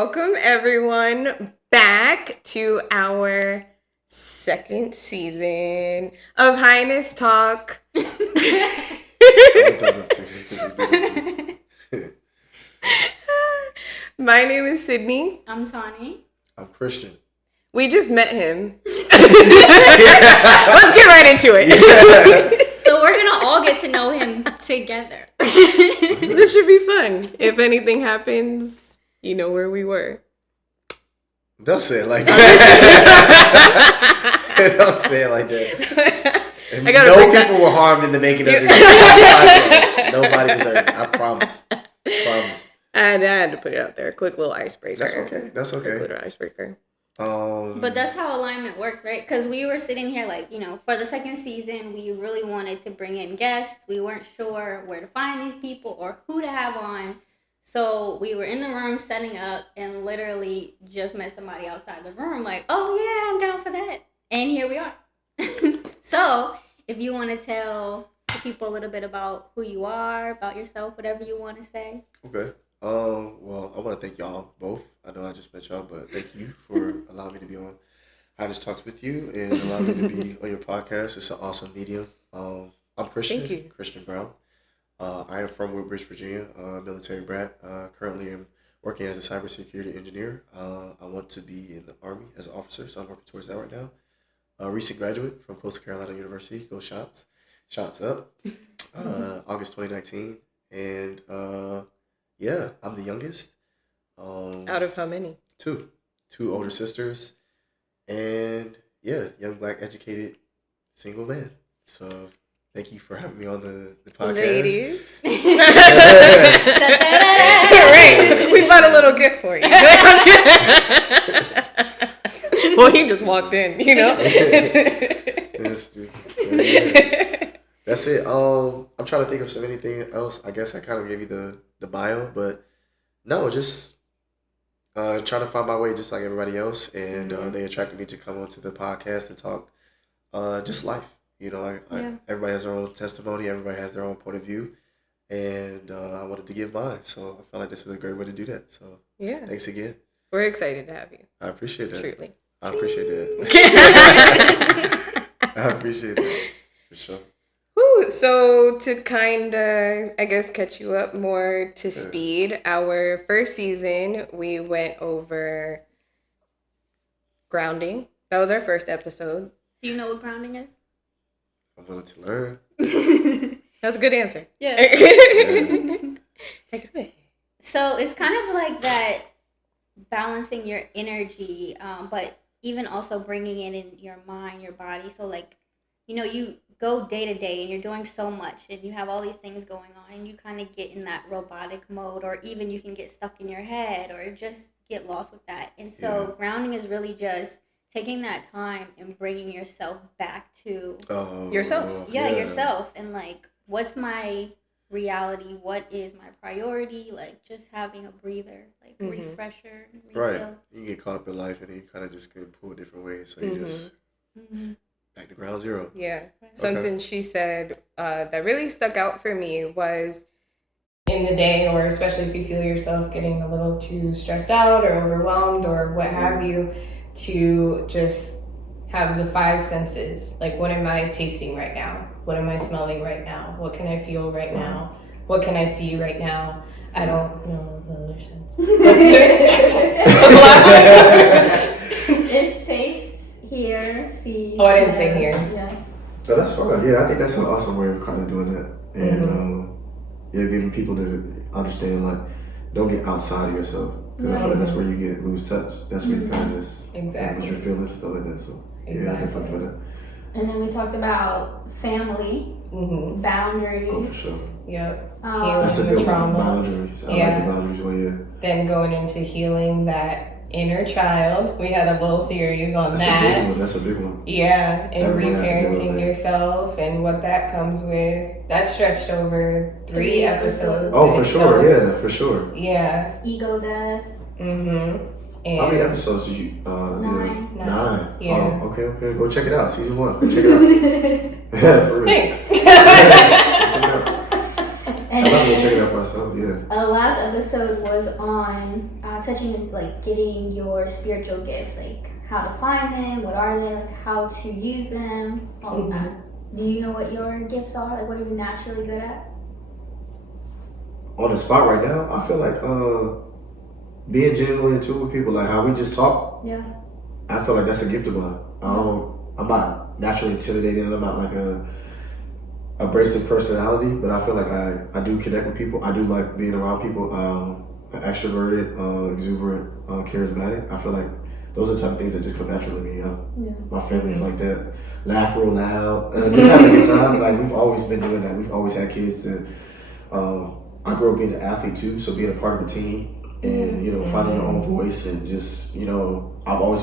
welcome everyone back to our second season of Highness Talk. My name is Sydney. I'm Tawny. I'm Christian. We just met him. Let's get right into it. Yeah. So we're gonna all get to know him together. This should be fun. If anything happens, you know where we were. Don't say it like that. Don't say it like that. No people were harmed in the making of this podcast. Nobody deserved it. I promise. I had to put it out there. Quick little icebreaker. That's okay. Quick little icebreaker. But that's how alignment works, right? Because we were sitting here for the second season, we really wanted to bring in guests. We weren't sure where to find these people or who to have on. So we were in the room setting up and literally just met somebody outside the room like, oh yeah, I'm down for that. And here we are. So if you want to tell the people a little bit about who you are, about yourself, whatever you want to say. Okay. Well, I want to thank y'all both. I know I just met y'all, but thank you for allowing me to be on Highness Talks with you and allowing me to be on your podcast. It's an awesome medium. I'm Christian. Thank you. Christian Brown. I am from Woodbridge, Virginia, military brat. Currently, I'm working as a cybersecurity engineer. I want to be in the Army as an officer, so I'm working towards that right now. A recent graduate from Coastal Carolina University. Go Shots. Shots up. August 2019. And yeah, I'm the youngest. Out of how many? Two older sisters. And yeah, young, black, educated, single man. So thank you for having me on the podcast. Ladies. Right. We bought a little gift for you. Well, he just walked in, you know? That's it. I'm trying to think of anything else. I guess I kind of gave you the bio, but no, just trying to find my way just like everybody else. And they attracted me to come onto the podcast and talk just life. You know, everybody has their own testimony. Everybody has their own point of view. And I wanted to give mine. So I felt like this was a great way to do that. So yeah, thanks again. We're excited to have you. I appreciate that. Truly. I appreciate that. I appreciate that. For sure. Woo, so to kind of, I guess, catch you up more to speed, our first season, we went over grounding. That was our first episode. Do you know what grounding is? I'm willing to learn. That's a good answer. Yeah. Take it. So it's kind of like that balancing your energy, but even also bringing it in your mind, your body. So you go day to day and you're doing so much and you have all these things going on and you kind of get in that robotic mode, or even you can get stuck in your head or just get lost with that. And so grounding is really just taking that time and bringing yourself back to yourself. Yourself. And what's my reality? What is my priority? Just having a breather, refresher. Refill. Right. You get caught up in life and then you kind of just get pulled different ways. So you just back to ground zero. Yeah. Something she said that really stuck out for me was in the day, or especially if you feel yourself getting a little too stressed out or overwhelmed or what have you, to just have the five senses. What am I tasting right now? What am I smelling right now? What can I feel right now? What can I see right now? I don't know the other sense. It's taste, hear, see. Oh, I didn't say hear. Yeah. So that's fun. Yeah, I think that's an awesome way of kind of doing that. And giving people to understand, don't get outside of yourself. Because I feel like that's where you lose touch. That's where you kind of just lose your feelings and stuff like that. So yeah, I definitely feel that. And then we talked about family, boundaries. Oh, for sure. Yep. That's a good one. Boundaries. I like the boundaries one, Then going into healing that inner child. We had a little series on that. That's a big one. Yeah, and reparenting yourself and what that comes with. That stretched over 3 episodes. Oh, for sure. Yeah, for sure. Yeah. Ego death. Mm-hmm. And how many episodes did you 9. 9. Yeah. Oh, okay. Go check it out. Season 1. Go check it out. Yeah, for real. Thanks. Check it out. And I'm going to check it out for myself, yeah. Our last episode was on touching on, like, getting your spiritual gifts, like how to find them, what are they, like how to use them, all of that. Do you know what your gifts are? Like, what are you naturally good at? On the spot right now, I feel like being genuinely in tune with people, like how we just talk. Yeah. I feel like that's a gift of mine. I'm not naturally intimidated. I'm not like a abrasive personality, but I feel like I do connect with people. I do like being around people. Extroverted, exuberant, charismatic. I feel like those are the type of things that just come naturally to me. Yeah. My family's like that. Laugh real loud. Just having a good time. Like, we've always been doing that. We've always had kids that. I grew up being an athlete too, so being a part of a team and, you know, finding your own voice and just, you know, I would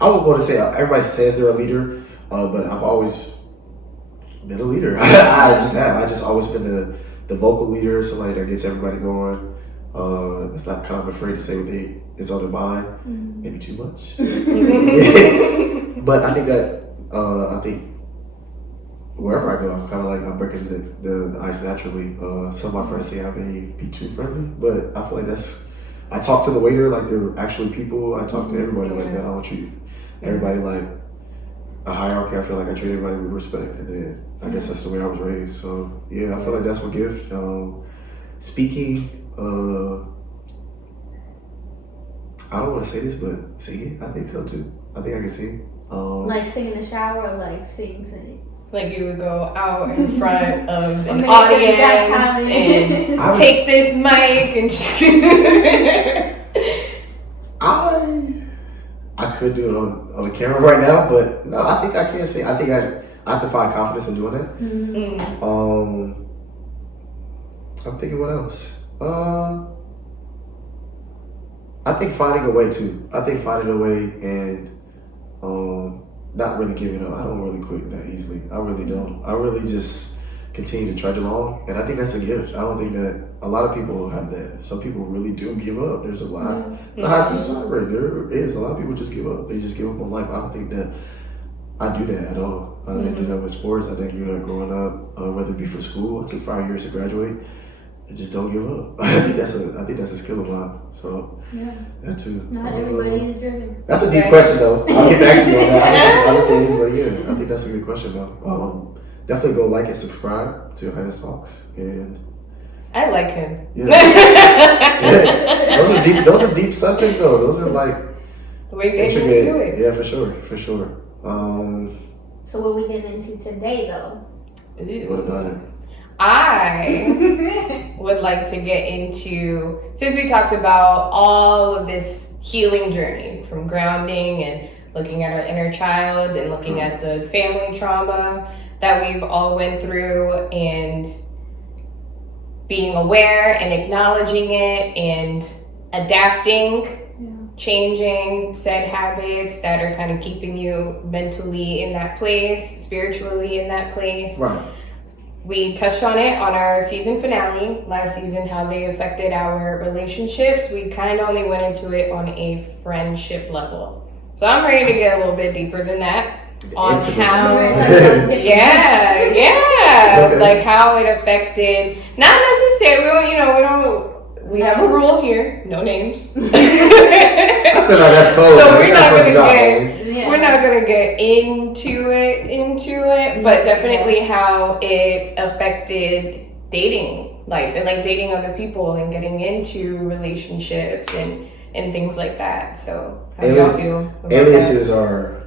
want to say everybody says they're a leader, but I've always been a leader. I just have. I just always been the vocal leader, somebody that gets everybody going. It's not kind of afraid to say what is on their mind, maybe too much. But I think that wherever I go, I'm kind of like I'm breaking the ice naturally. Some of my friends say I may be too friendly, but I feel like I talk to the waiter like they're actually people. I talk to everybody like that. I don't treat everybody like a hierarchy. I feel like I treat everybody with respect, and then I guess that's the way I was raised. So yeah, I feel like that's my gift. Speaking. I don't want to say this, but singing, I think so too. I think I can sing. Like sing in the shower, or like sing. Like you would go out in front of an Maybe audience that's and take this mic and just I could do it on the camera right now, but no, I think I can sing. I think I have to find confidence in doing that. I'm thinking what else? I think finding a way too. I think finding a way and not really giving up. I don't really quit that easily. I really don't. I really just continue to trudge along, and I think that's a gift. I don't think that a lot of people have that. Some people really do give up. There's a lot. The high suicide rate. There is a lot of people just give up. They just give up on life. I don't think that I do that at all. I didn't do that with sports. I didn't do that growing up. Whether it be for school, it took 5 years to graduate. I just don't give up. I think that's a skill of mine. So that too. Not everybody is driven. That's a deep question though. I'll get back to you on that. I think some other things, but yeah, I think that's a good question though. Definitely go like and subscribe to Highness Talks, and I like him. Yeah. Those are deep subjects though. Those are like we're getting into it. Yeah, for sure. So what we getting into today though? What about it? I would like to get into, since we talked about all of this healing journey from grounding and looking at our inner child and looking at the family trauma that we've all went through and being aware and acknowledging it and adapting, changing said habits that are kind of keeping you mentally in that place, spiritually in that place. Right. We touched on it on our season finale last season, how they affected our relationships. We kind of only went into it on a friendship level. So I'm ready to get a little bit deeper than that on how, like how it affected, not necessarily, we have a rule here, no names. I feel like that's cold. So we're not gonna get into it, but definitely how it affected dating life and like dating other people and getting into relationships and things like that. So how do y'all feel about aliases are.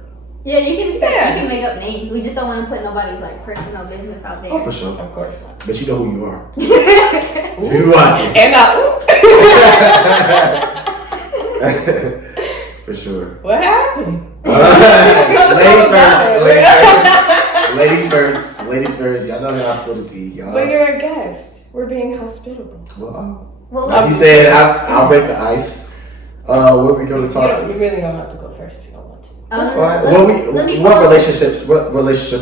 Yeah, you can say you can make up names. We just don't want to put nobody's like personal business out there. Oh, for sure. Of course not. But you know who you are. You're watching. And for sure. What happened? Ladies first. Y'all know how I spill the tea, y'all. But you're a guest. We're being hospitable. Well, like you said, I'll break the ice. What are we going to talk about? You really don't have to go first if you don't want to. That's fine. What relationships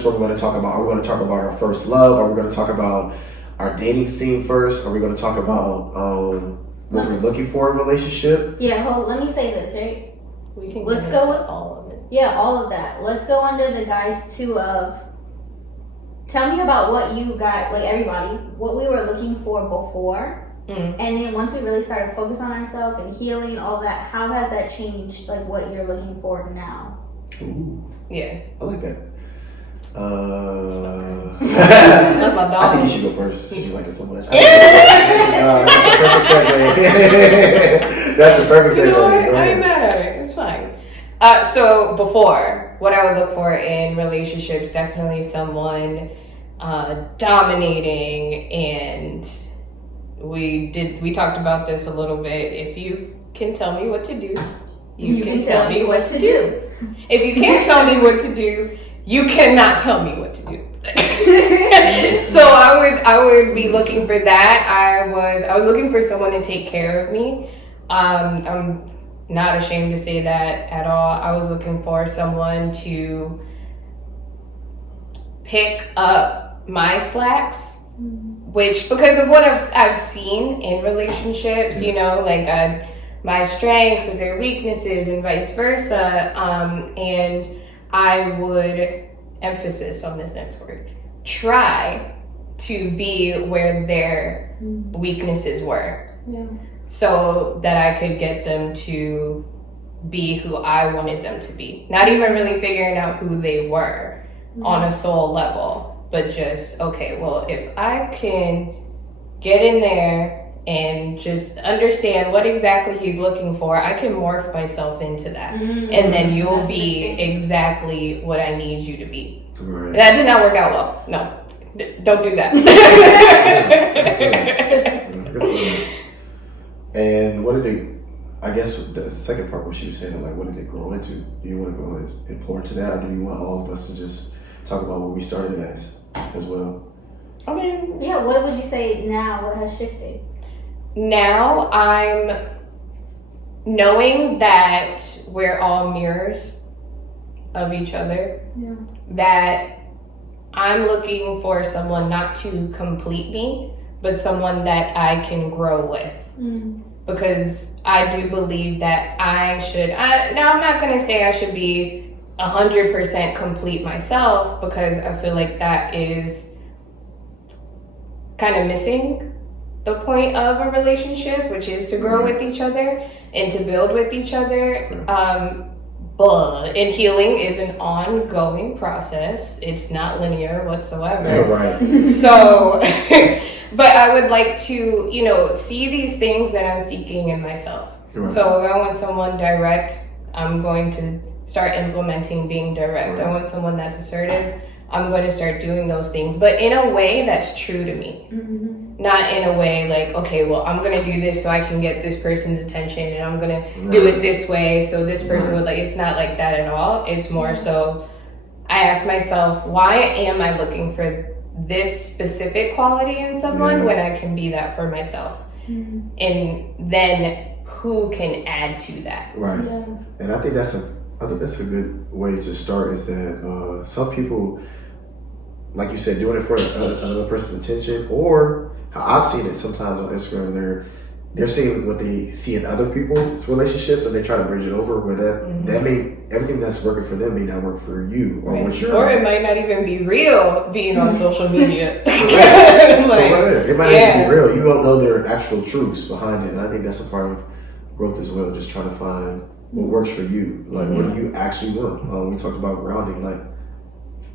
are we going to talk about? Are we going to talk about our first love? Are we going to talk about our dating scene first? Are we going to talk about what we're looking for in a relationship? Yeah, let me say this, right? Let's go with all of it. Yeah, all of that. Let's go under the guise too of, tell me about what you got, like everybody, what we were looking for before And then once we really started focusing on ourselves and healing, all that, how has that changed, like, what you're looking for now? Ooh. Yeah. I like that. That's my dog. I think you should go first since you like it so much. That's the perfect segue. That's the perfect segue. You know what? I ain't mad at it. It's fine. So before, what I would look for in relationships, definitely someone dominating, and we talked about this a little bit. If you can tell me what to do, you can tell me what to do. If you can't tell me what to do, you cannot tell me what to do. So I would be looking for that. I was looking for someone to take care of me. I'm not ashamed to say that at all. I was looking for someone to pick up my slacks, which, because of what I've seen in relationships, you know, like my strengths and their weaknesses and vice versa. And I would, emphasis on this next word, try to be where their weaknesses were. Yeah. So that I could get them to be who I wanted them to be. Not even really figuring out who they were on a soul level, but just, okay, well, if I can get in there and just understand what exactly he's looking for, I can morph myself into that. And then you'll be exactly what I need you to be. Right. That did not work out well. No. Don't do that. And what did they, I guess the second part what she was saying, like, what did they grow into? Do you want to go and pour into that, or do you want all of us to just talk about what we started as well? I mean, yeah, what would you say now? What has shifted? Now I'm knowing that we're all mirrors of each other. Yeah. That I'm looking for someone not to complete me, but someone that I can grow with. Because I do believe that I should, now I'm not going to say I should be 100% complete myself, because I feel like that is kind of missing the point of a relationship, which is to grow with each other and to build with each other. And healing is an ongoing process. It's not linear whatsoever. Right. So, but I would like to, you know, see these things that I'm seeking in myself. Right. So if I want someone direct, I'm going to start implementing being direct. Right. I want someone that's assertive. I'm going to start doing those things, but in a way that's true to me. Not in a way like, okay, well, I'm going to do this so I can get this person's attention, and I'm going to do it this way so this person would like, it's not like that at all. It's more so I ask myself, why am I looking for this specific quality in someone when I can be that for myself? And then who can add to that? Right. Yeah. And I think that's a good way to start, is that some people, like you said, doing it for another person's attention, or how I've seen it sometimes on Instagram, they're seeing what they see in other people's relationships, and they try to bridge it over where that may, everything that's working for them may not work for you, or what you're or it might not even be real being on social media. It might not even be real. You don't know their actual truths behind it, and I think that's a part of growth as well, just trying to find what works for you. Like, what do you actually want? We talked about grounding. Like,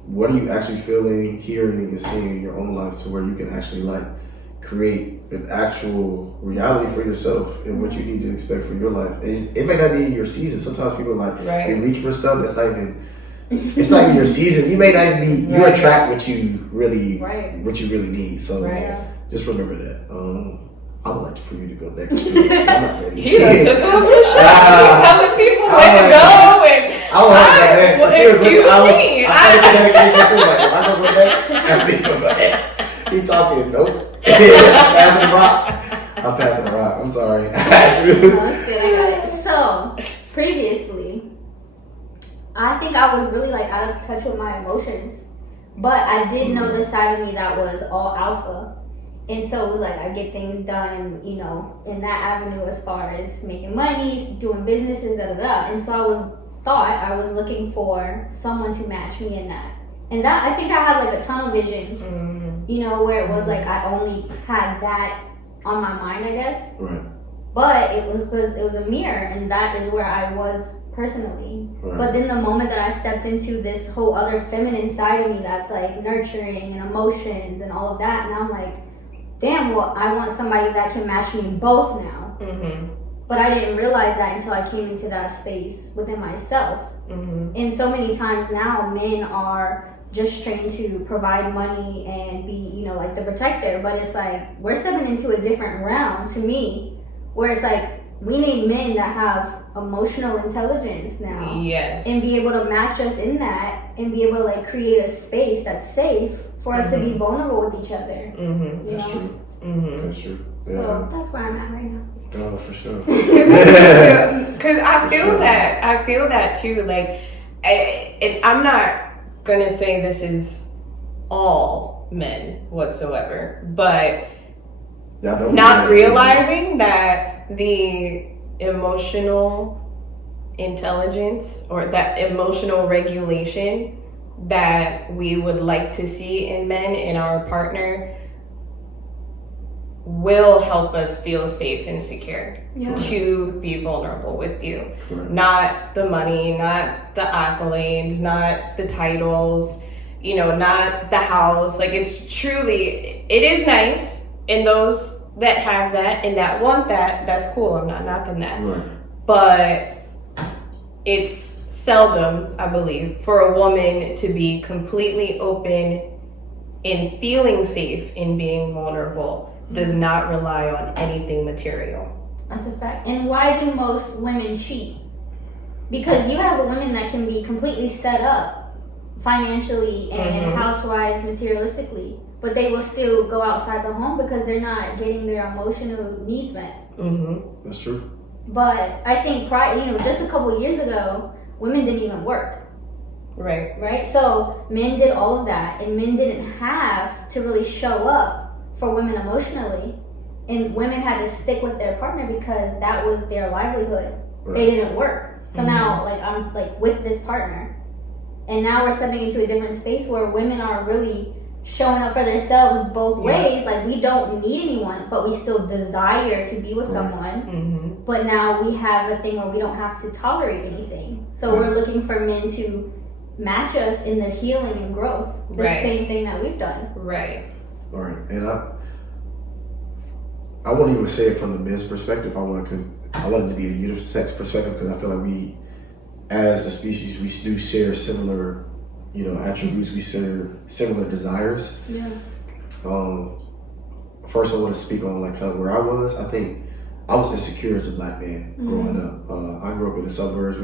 what are you actually feeling, hearing, and seeing in your own life, to where you can actually like create an actual reality for yourself and what you need to expect for your life. And it may not be your season. Sometimes people like they reach for stuff that's not even. It's not even your season. You may not even be. You attract what you really need. So just remember that. I would like for you to go next. I'm not ready. He done took over the show. He's telling people where to go, and I will have that next. Well, excuse me. I go next. He talking, nope. Passing the rock. I'm passing the rock. I'm sorry. I had to. No, that's good. I got it. So, previously, I think I was really like out of touch with my emotions, but I did know the side of me that was all alpha. And so it was like I get things done, you know, in that avenue as far as making money, doing businesses, And so I was looking for someone to match me in that. And that, I think I had like a tunnel vision, you know, where it was like I only had that on my mind, I guess. Right. But it was because it was a mirror, and that is where I was personally. Right. But then the moment that I stepped into this whole other feminine side of me that's like nurturing and emotions and all of that, and I'm like, damn, well, I want somebody that can match me both now. Mm-hmm. But I didn't realize that until I came into that space within myself. Mm-hmm. And so many times now, men are just trained to provide money and be, you know, like the protector. But it's like, we're stepping into a different realm to me, where it's like, we need men that have emotional intelligence now. Yes. And be able to match us in that and be able to like create a space that's safe for us to be vulnerable with each other. Mm-hmm. You That's know? true. Mm-hmm. That's true. Yeah. So that's where I'm at right now. Oh, for sure. Because I feel that. I feel that too. Like, and I'm not gonna say this is all men whatsoever, but not realizing that the emotional intelligence or that emotional regulation that we would like to see in men in our partner will help us feel safe and secure to be vulnerable with you. Correct. Not the money, not the accolades, not the titles, you know, not the house. Like, it's truly, it is nice, and those that have that and that want that, that's cool. I'm not knocking that. Right. But it's seldom, I believe, for a woman to be completely open in feeling safe in being vulnerable does not rely on anything material. That's a fact. And why do most women cheat? Because you have women that can be completely set up financially and house-wise, materialistically, but they will still go outside the home because they're not getting their emotional needs met. Mm-hmm. That's true. But I think just a couple years ago, women didn't even work. Right? So men did all of that, and men didn't have to really show up for women emotionally, and women had to stick with their partner because that was their livelihood. Right. They didn't work. So now, like, I'm like with this partner, and now we're stepping into a different space where women are really showing up for themselves both ways. Like, we don't need anyone, but we still desire to be with someone. Mm-hmm. But now we have a thing where we don't have to tolerate anything. So we're looking for men to match us in their healing and growth. The same thing that we've done. Right. All right, and I won't even say it from the men's perspective. I want it to be a unisex perspective because I feel like we, as a species, we do share similar, attributes. We share similar desires. Yeah. First, I want to speak on like kind of where I was. I think I was insecure as a black man growing up. I grew up in the suburbs. I'm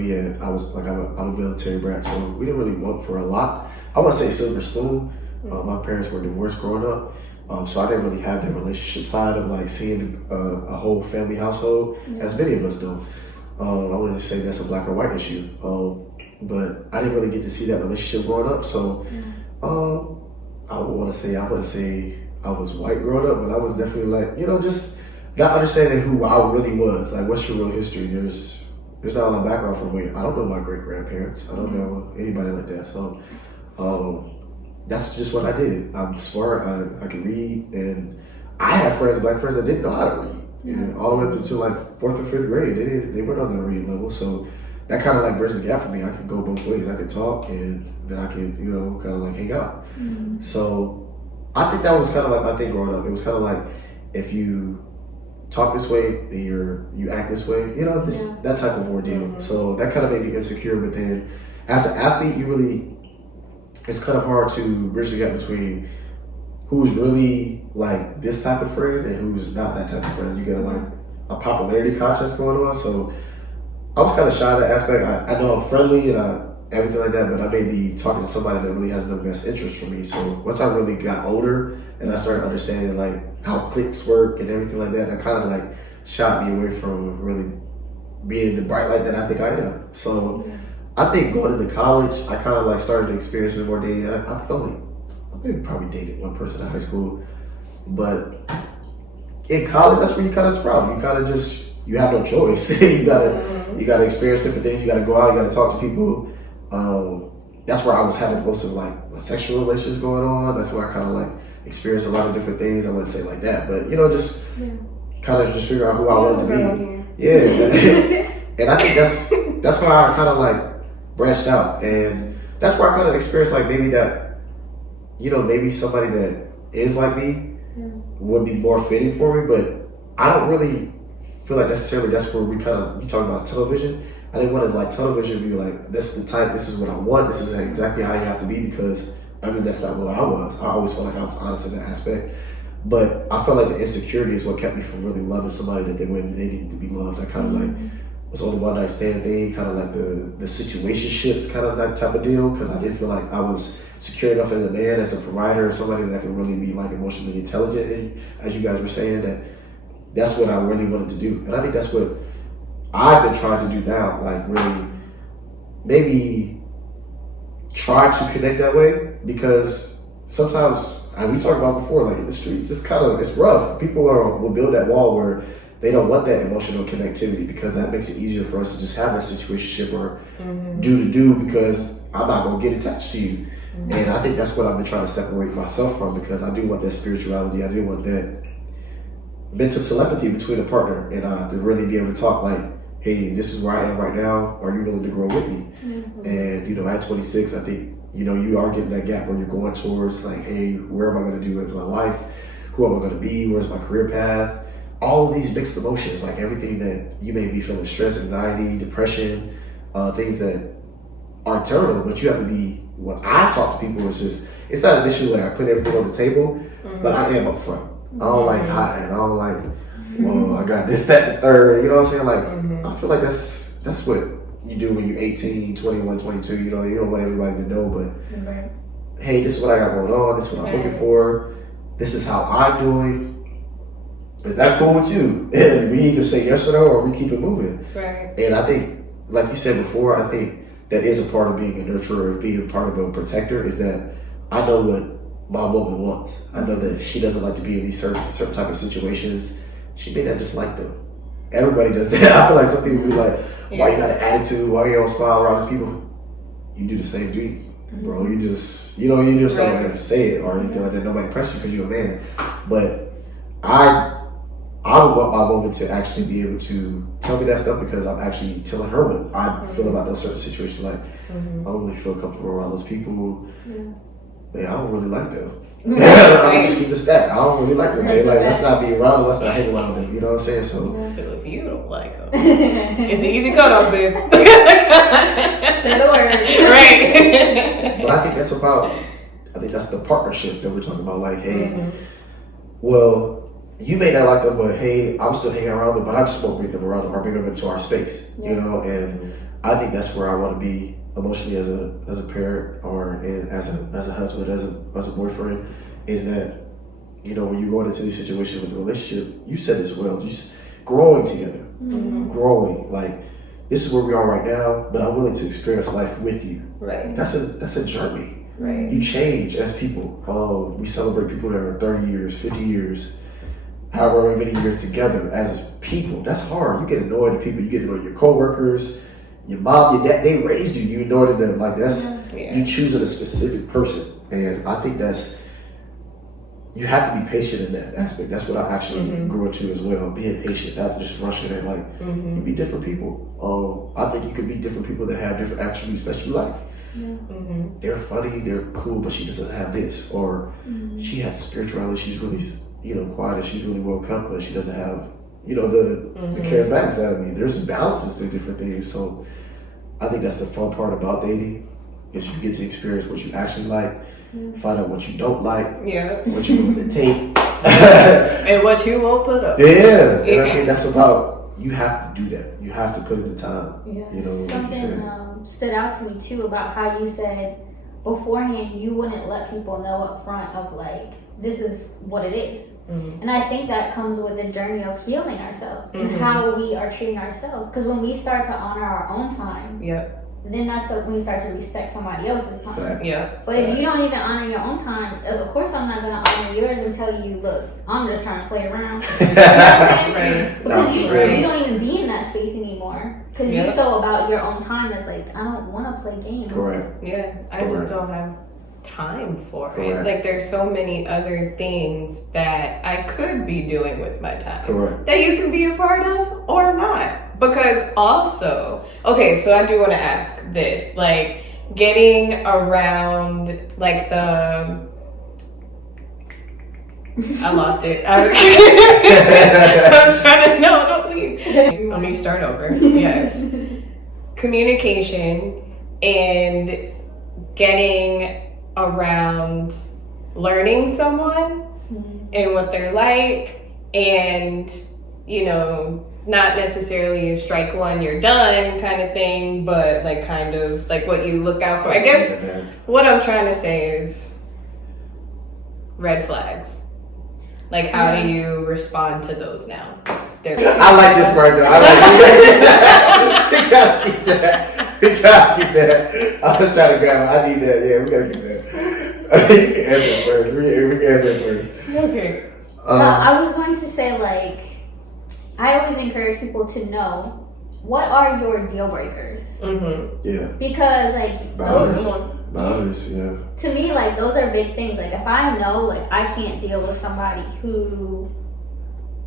a military brat, so we didn't really want for a lot. I want to say silver spoon. My parents were divorced growing up, so I didn't really have that relationship side of like seeing a whole family household, as many of us do. I wouldn't say that's a black or white issue, but I didn't really get to see that relationship growing up. So I wouldn't say I was white growing up, but I was definitely like, just not understanding who I really was. Like, what's your real history? There's not a lot of background from me. I don't know my great grandparents. I don't know anybody like that. So that's just what I did. I'm smart. I can read, and I had black friends that didn't know how to read. And all the way up until like 4th or 5th grade, they weren't on the reading level. So that kind of like bridged the gap for me. I could go both ways. I could talk, and then I could, kind of like hang out. So I think that was kind of like my thing growing up. It was kind of like, if you talk this way, then you act this way, that type of ordeal. So that kind of made me insecure. But then as an athlete, it's kind of hard to bridge the gap between who's really like this type of friend and who's not that type of friend. You got like a popularity contest going on. So I was kind of shy in that aspect. I know I'm friendly and everything like that, but I may be talking to somebody that really has no best interest for me. So once I really got older and I started understanding like how cliques work and everything like that, that kind of like shot me away from really being the bright light that I think I am. So I think going into college, I kind of like started to experience more dating. I probably dated one person in high school, but in college, that's where you kind of sprout. You kind of you have no choice. you gotta experience different things. You gotta go out. You gotta talk to people. That's where I was having most of like my sexual relations going on. That's where I kind of like experienced a lot of different things. I wouldn't say like that, but kind of just figure out who I wanted to be. Yeah. And I think that's why I kind of like branched out, and that's why I kind of experienced like maybe that, maybe somebody that is like me would be more fitting for me, but I don't really feel like necessarily that's where we kind of, you talk about television. I didn't want to like television be like, this is the type, this is what I want, this is exactly how you have to be, because I mean that's not what I was. I always felt like I was honest in that aspect, but I felt like the insecurity is what kept me from really loving somebody that they needed to be loved. I kind of like was on the one night stand thing, kind of like the situationships kind of that type of deal, because I didn't feel like I was secure enough as a man, as a provider, somebody that could really be like emotionally intelligent, and as you guys were saying, that's what I really wanted to do. And I think that's what I've been trying to do now, like really maybe try to connect that way, because sometimes, and we talked about before, like in the streets, it's rough. People will build that wall where they don't want that emotional connectivity, because that makes it easier for us to just have that situationship or do because I'm not going to get attached to you. And I think that's what I've been trying to separate myself from, because I do want that spirituality. I do want that mental telepathy between a partner and I, to really be able to talk like, hey, this is where I am right now. Are you willing to grow with me? And, at 26, I think, you are getting that gap where you're going towards like, hey, where am I going to do with my life? Who am I going to be? Where's my career path? All of these mixed emotions, like everything that you may be feeling, stress, anxiety, depression, things that are internal, but you have to be, when I talk to people, it's not an issue like I put everything on the table, but I am up front. I don't like hiding. I don't like, well, I got this, that, the third, you know what I'm saying? Like, I feel like that's what you do when you're 18, 21, 22, you don't want everybody to know, but hey, this is what I got going on, this is what I'm looking for, this is how I'm doing. Is that cool with you? And we either say yes or no, or we keep it moving. Right. And I think, like you said before, I think that is a part of being a nurturer, being a part of a protector, is that I know what my woman wants. I know that she doesn't like to be in these certain type of situations. She may not just like them. Everybody does that. I feel like some people be like, why you got an attitude? Why you don't smile around these people? You do the same thing, bro. You just don't ever say it or anything like that. Nobody pressure you because you're a man. But I would want my woman to actually be able to tell me that stuff, because I'm actually telling her what I feel about those certain situations. Like, I don't really feel comfortable around those people. Man, I don't really like them. I'm just keep it stat. I don't really like them. Man. Like, let's not be around them. Let's not hang around them. You know what I'm saying? So if you don't like them, it's an easy cutoff, babe. Say the word. Right. But I think that's the partnership that we're talking about. Like, hey, well, you may not like them, but hey, I'm still hanging around them, but I just won't bring them around or bring them into our space, and I think that's where I want to be emotionally as a parent or as a husband, as a boyfriend, is that, when you go into these situations with the relationship, you said this well, just growing together, growing, like, this is where we are right now, but I'm willing to experience life with you. Right. That's a journey. Right. You change as people. We celebrate people that are 30 years, 50 years, however many years together as people. That's hard. You get annoyed at people. You get annoyed at your coworkers, your mom, your dad. They raised you. You annoyed at them. Like, that's you choosing a specific person, and I think you have to be patient in that aspect. That's what I actually grew into as well. Being patient, not just rushing it. Like, you be different people. I think you could be different people that have different attributes that you like. They're funny, they're cool, but she doesn't have this, or she has spirituality. She's really quiet, and she's really well kept, but she doesn't have the charismatic side of me. There's balances to different things. So I think that's the fun part about dating, is you get to experience what you actually like, find out what you don't like, what you're willing to take, and what you won't put up. Yeah, and I think that's about, you have to do that. You have to put in the time. Something stood out to me too about how you said beforehand you wouldn't let people know up front of like, this is what it is. And I think that comes with the journey of healing ourselves and how we are treating ourselves. Because when we start to honor our own time, then that's when we start to respect somebody else's time. But if you don't even honor your own time, of course I'm not going to honor yours and tell you, look, I'm just trying to play around. You know what I'm saying? Because you don't even be in that space anymore. Because you're so about your own time that's like, I don't want to play games. Correct. Yeah, I just don't have time for it. Correct. Like there's so many other things that I could be doing with my time. Correct. That you can be a part of or not. Because also, okay, so I do want to ask this, like getting around like the I lost it. I'm trying to no, don't leave. Let me start over. Yes. Communication and getting around learning someone and what they're like, and you know, not necessarily a strike one, you're done kind of thing, but like kind of like what you look out for. I guess what I'm trying to say is red flags. Like, how do you respond to those now? I like this part though. I like it. We gotta keep that. We gotta keep that. I was trying to grab it. I need that. Yeah, we gotta keep that. You can answer it first. We can answer it first. Okay. I was going to say, like, I always encourage people to know what are your deal breakers. Mm-hmm. Yeah. Because, like, Boundaries, yeah. to me, like, those are big things. Like, if I know, like, I can't deal with somebody who's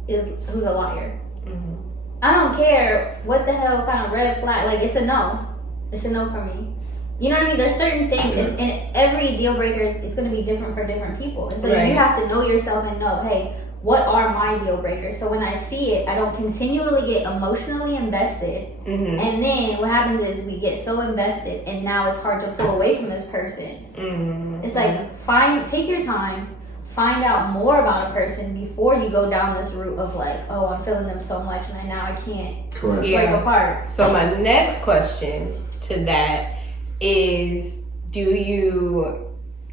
a liar. Mm-hmm. I don't care what the hell kind of red flag. Like, it's a no. It's a no for me. You know what I mean? There's certain things, and every deal breaker it's going to be different for different people. And so you have to know yourself and know, hey, what are my deal breakers? So when I see it, I don't continually get emotionally invested. Mm-hmm. And then what happens is we get so invested, and now it's hard to pull away from this person. Mm-hmm. It's like take your time, find out more about a person before you go down this route of like, oh, I'm feeling them so much, and now I can't break apart. So my next question to that is, do you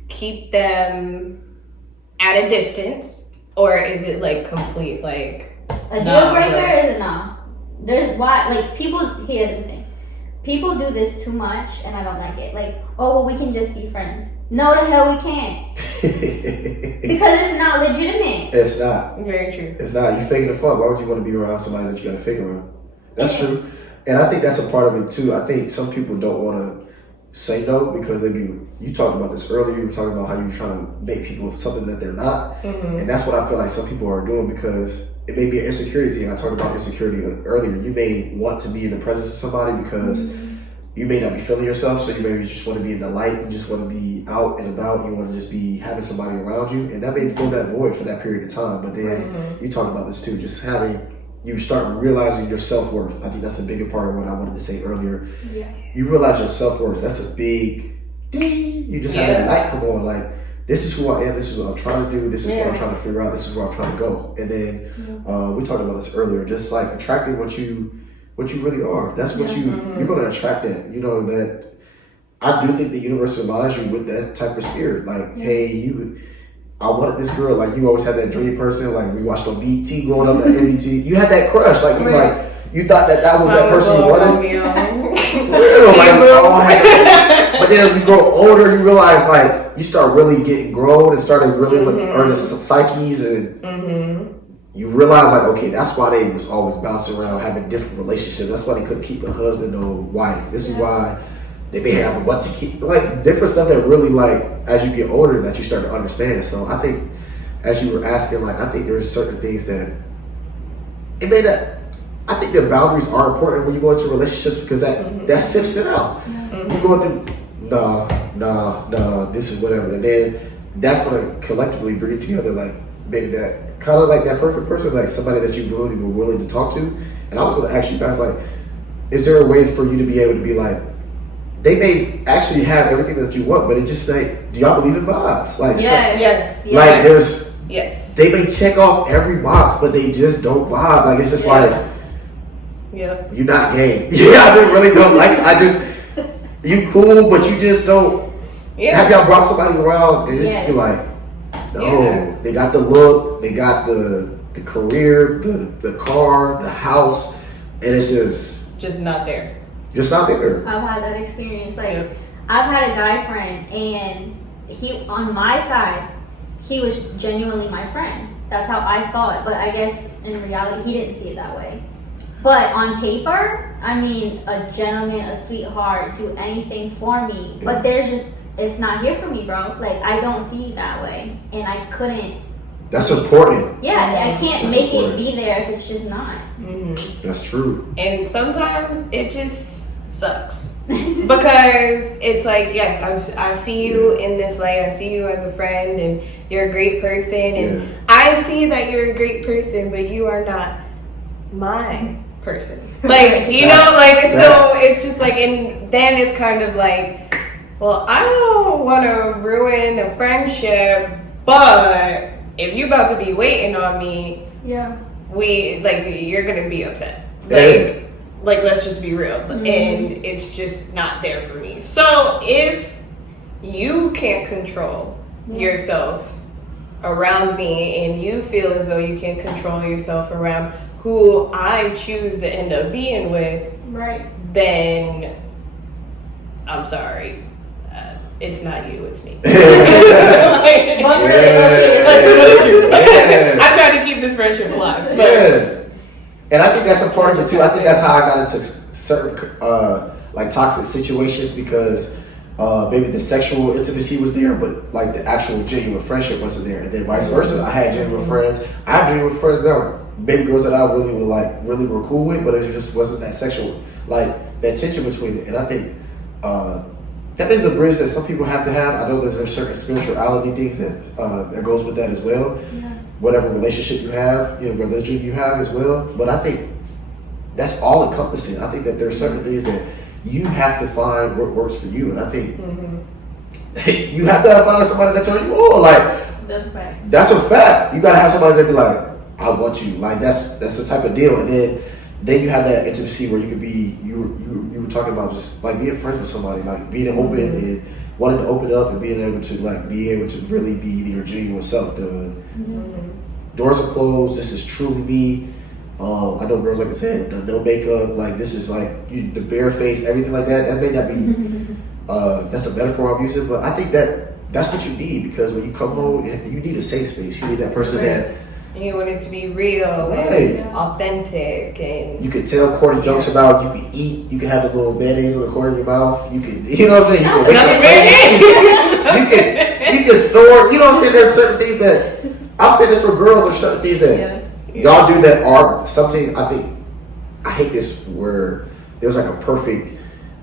keep them at a distance? Or is it like complete like a deal breaker is a no. There's why like people here's the thing. People do this too much and I don't like it. Like, oh well, we can just be friends. No the hell we can't. Because it's not legitimate. It's not. Very true. It's not. You faking the fuck. Why would you want to be around somebody that you gotta fake around? That's true. And I think that's a part of it too. I think some people don't wanna say no because you talked about this earlier. You were talking about how you were trying to make people something that they're not. Mm-hmm. And that's what I feel like some people are doing because it may be an insecurity. And I talked about insecurity earlier. You may want to be in the presence of somebody because you may not be feeling yourself. So you maybe just want to be in the light. You just want to be out and about. You want to just be having somebody around you. And that may fill that void for that period of time. But then you talked about this too, just you start realizing your self-worth. I think that's a bigger part of what I wanted to say earlier. Yeah. You realize your self-worth. That's a big ding. You just have that light come on. Like, this is who I am. This is what I'm trying to do. This is what I'm trying to figure out. This is where I'm trying to go. And then we talked about this earlier. Just like attracting what you really are. That's what you're going to attract that. You know, that I do think the universe aligns you with that type of spirit. Like, hey, I wanted this girl. Like, you always had that dream person. Like, we watched on BET growing up at NBT. You had that crush. Like, you thought that was that person you wanted. For real. Like, but then as we grow older, you realize, like, you start really getting grown and started really earning the psyches, and you realize, like, okay, that's why they was always bouncing around having different relationships. That's why they couldn't keep a husband or wife. This is why they may have a bunch of kids, like different stuff that really, like, as you get older, that you start to understand. So I think, as you were asking, like, I think there's certain things that it may not. I think the boundaries are important when you go into relationships because that sifts it out. You go through nah, this is whatever, and then that's gonna collectively bring it together. Like, maybe that kind of like that perfect person, like somebody that you really were willing to talk to. And I was gonna ask you guys, like, is there a way for you to be able to be like, they may actually have everything that you want, but it just like, do y'all believe in vibes? Like, like there's they may check off every box, but they just don't vibe. Like, it's just like, you're not game. I really don't like it. You cool, but you just don't. Have y'all brought somebody around and it's just be like, no, they got the look, they got the career, the car, the house, and it's just not there. Just not there. I've had that experience. Like, I've had a guy friend, and he, on my side, he was genuinely my friend. That's how I saw it. But I guess in reality, he didn't see it that way. But on paper, I mean, a gentleman, a sweetheart, do anything for me. But there's it's not here for me, bro. Like, I don't see it that way, and I couldn't. That's important. Yeah, I can't That's make important. it be there if it's just not. Mm-hmm. That's true. And sometimes it just sucks. Because it's like, yes, I see you in this light. I see you as a friend, and you're a great person, and I see that you're a great person, but you are not my person. Like, you know, like, so it's just like, and then it's kind of like, well, I don't want to ruin a friendship, but if you're about to be waiting on me, Yeah. you're gonna be upset. Like, let's just be real. Mm-hmm. And it's just not there for me. So if you can't control yourself around me, and you feel as though you can't control yourself around who I choose to end up being with, Right. then I'm sorry. It's not you, it's me. I try to keep this friendship alive. But and I think that's a part of it too. I think that's how I got into certain like toxic situations, because maybe the sexual intimacy was there, but like the actual genuine friendship wasn't there. And then vice versa. I had genuine friends. I have genuine friends now, baby girls that I really were cool with, but it just wasn't that sexual, like that tension between it. And I think that is a bridge that some people have to have. I know there's certain spirituality things that goes with that as well. Yeah. Whatever relationship you have, religion you have as well. But I think that's all encompassing. I think that there are certain things that you have to find what works for you. And I think you have to find somebody that turns you on. Like, That's a fact. that's a fact. You gotta have somebody that be like, I want you. Like, that's the type of deal. And then you have that intimacy where you could be, you were talking about just like being friends with somebody, like being open and wanting to open up and being able to really be your genuine self. The doors are closed. This is truly me. I know girls like I said, no makeup, like this is like the bare face, everything like that. That may not be, that's a metaphor I'm using, but I think that's what you need, because when you come home, you need a safe space. You need that person that you want it to be real and authentic, and you can tell corny jokes about. You can eat. You can have the little mayonnaise on the corner of your mouth. You can, you know what I'm saying. You can wake up. You can snore. You know what I'm saying. There's certain things that I'll say this for girls, or certain things that y'all do that are something. I think I hate this where there's like a perfect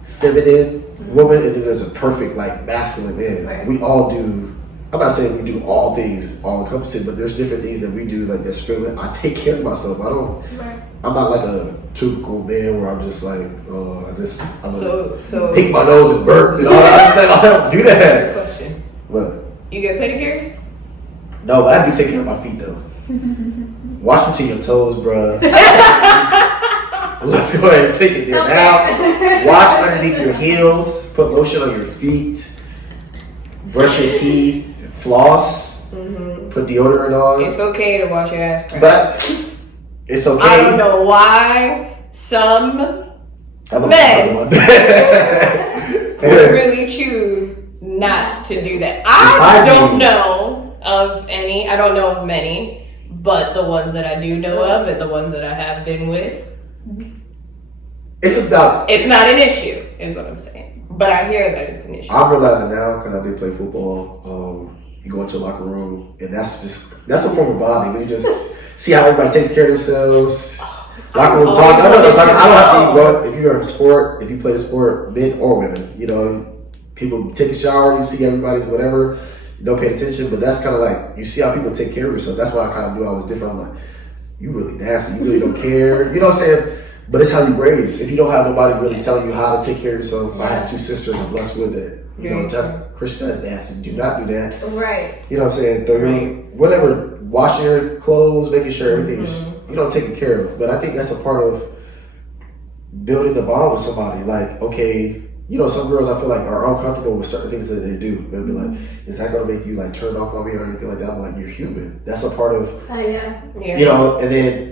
feminine woman, and then there's a perfect like masculine man. Right. We all do. I'm not saying we do all things all encompassing, but there's different things that we do like that's feminine. I take care of myself. I'm not like a typical man where I'm just like, I'm gonna pick my nose and burp and all that. I don't do that. Question. What? You get pedicures? No, but I do take care of my feet though. Wash between your toes, bruh. Let's go ahead and take it there now. Wash underneath your heels. Put lotion on your feet. Brush your teeth. Floss. Put deodorant on. It's okay to wash your ass crack. But it's okay. I don't know why some men really choose not to do that. I don't know of any. I don't know of many, but the ones that I do know of and the ones that I have been with, it's not an issue, is what I'm saying. But I hear that it's an issue. I'm realizing now, because I did play football. You go into a locker room, and that's a form of bonding. You just see how everybody takes care of themselves. Locker room talk. I don't have to go. If you're in sport, if you play a sport, men or women, people take a shower. You see everybody's whatever. You don't pay attention, but that's kind of like you see how people take care of yourself. That's why I kind of knew I was different. I'm like, you really nasty. You really don't care. You know what I'm saying? But it's how you raise. If you don't have nobody really telling you how to take care of yourself, I have 2 sisters. I'm blessed with it. Christian, that's nasty. Do not do that. Right. You know what I'm saying? Whatever, washing your clothes, making sure everything's taken care of. But I think that's a part of building the bond with somebody. Like, okay, some girls I feel like are uncomfortable with certain things that they do. They'll be like, is that gonna make you like turn off on me or anything like that? I'm like, you're human. That's a part of and then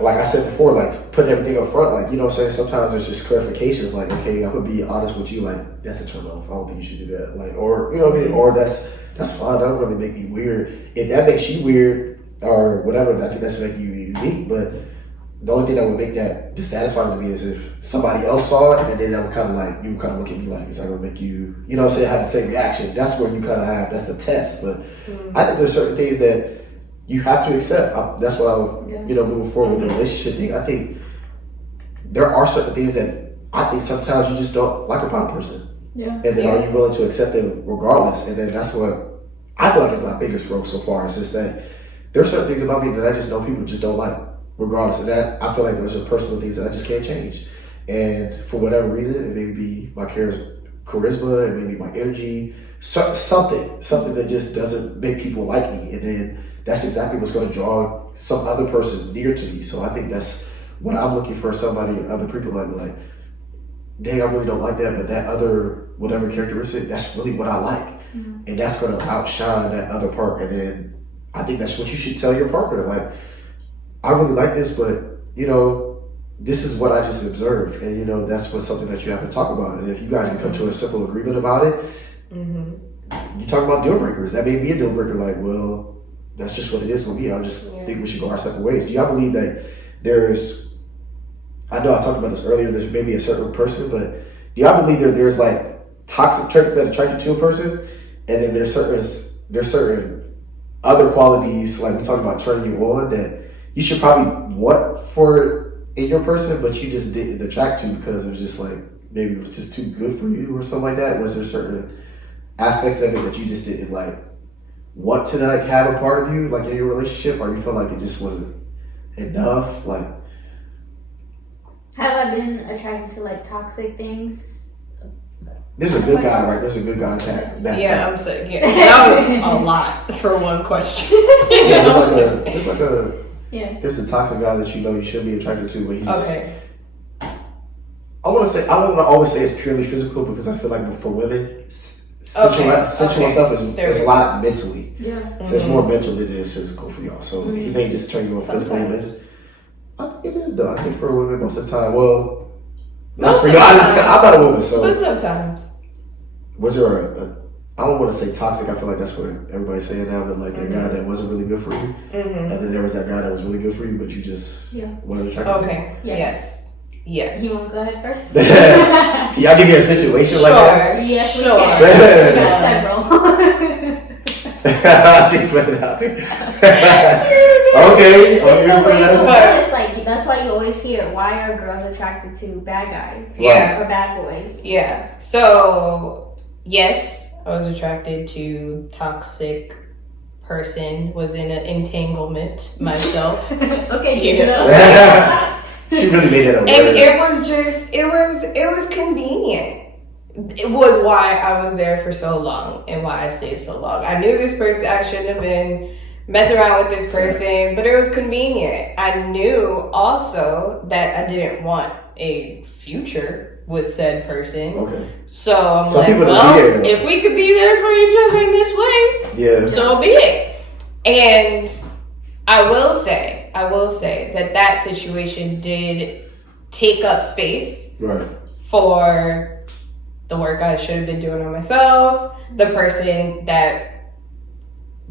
like I said before, like putting everything up front, like, saying sometimes there's just clarifications, like, okay, I'm gonna be honest with you, like, that's a turn off. I don't think you should do that. Like, or, you know what I mean? Or that's fine. That don't really make me weird. If that makes you weird or whatever, I think that's making you unique. But the only thing that would make that dissatisfying to me is if somebody else saw it and then that would kind of like, you would kind of look at me like, is that going to make you, you know what I'm saying, have the same reaction. That's where you kind of have, that's the test. But I think there's certain things that you have to accept. That's what I would, moving forward with the relationship thing. I think there are certain things that I think sometimes you just don't like about a person. Yeah. And then are you willing to accept them regardless? And then that's what I feel like is my biggest growth so far, is just that there's certain things about me that I just know people just don't like. Regardless of that, I feel like there's just personal things that I just can't change. And for whatever reason, it may be my charisma, it may be my energy, something that just doesn't make people like me. And then that's exactly what's going to draw some other person near to me. So I think that's what I'm looking for, somebody and other people might be like, dang, I really don't like that, but that other, whatever characteristic, that's really what I like. Mm-hmm. And that's going to outshine that other part. And then I think that's what you should tell your partner. Like, I really like this, but, this is what I just observed. And, that's something that you have to talk about. And if you guys can come to a simple agreement about it, you talk about deal breakers. That may be a deal breaker. Like, well, that's just what it is with me. I just think we should go our separate ways. Do y'all believe that I know I talked about this earlier, there's maybe a certain person, but do y'all believe that there's like toxic traits that attract you to a person, and then there's certain other qualities, like we talked about turning you on, that you should probably want for in your person, but you just didn't attract to because it was just like, maybe it was just too good for you or something like that? Was there certain aspects of it that you just didn't like want to like have a part of you, like in your relationship, or you feel like it just wasn't enough? Like, have I been attracted to like toxic things? there's a good guy, right? There's a good guy in that. Yeah, I'm saying, that was a lot for one question. Yeah, there's a Yeah. toxic guy that you should be attracted to, but he just. Okay. I don't want to always say it's purely physical, because I feel like for women, sensual stuff is a lot mentally. Yeah. So it's more mental than it is physical for y'all. So he may just turn you on physically. I think it is though. I think for women most of the time. Well, not for you. I'm not a woman, so. But sometimes. Was there I don't want to say toxic. I feel like that's what everybody's saying now, but like a guy that wasn't really good for you, and then there was that guy that was really good for you, but you just wasn't attracted to. Okay. Yes. You want to go ahead first? Can y'all give me a situation like that? Yes, we Sure. can. We got several. She put it out there. Okay. It's the way you But- it's like, that's why you always hear, why are girls attracted to bad guys? Yeah. Or bad boys? Yeah. So, yes, I was attracted to toxic person, was in an entanglement myself. Okay, She really made that a word. And it was just, it was convenient. It was why I was there for so long and why I stayed so long. I knew this person, I shouldn't have been messing around with this person, but it was convenient. I knew also that I didn't want a future with said person. Okay. So I'm Some like, people well, don't be there, if we could be there for each other in this way, Yeah. so be it. And I will say that situation did take up space Right. for the work I should have been doing on myself, the person that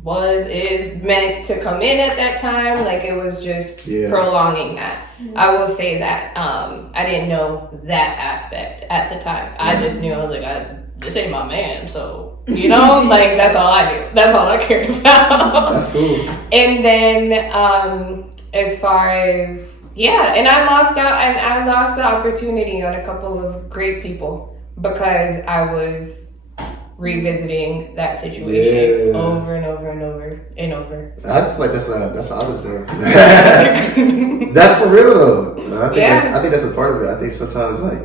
is meant to come in at that time. Like, it was just prolonging that. I will say that. I didn't know that aspect at the time. I just knew, I was like, this ain't my man, so, like, that's all I knew. That's all I cared about. That's cool. And then, as far as, and I lost out, and I lost the opportunity on a couple of great people because I was revisiting that situation over and over and over and over. I feel like that's honest though. That's for real though. I think that's a part of it. I think sometimes like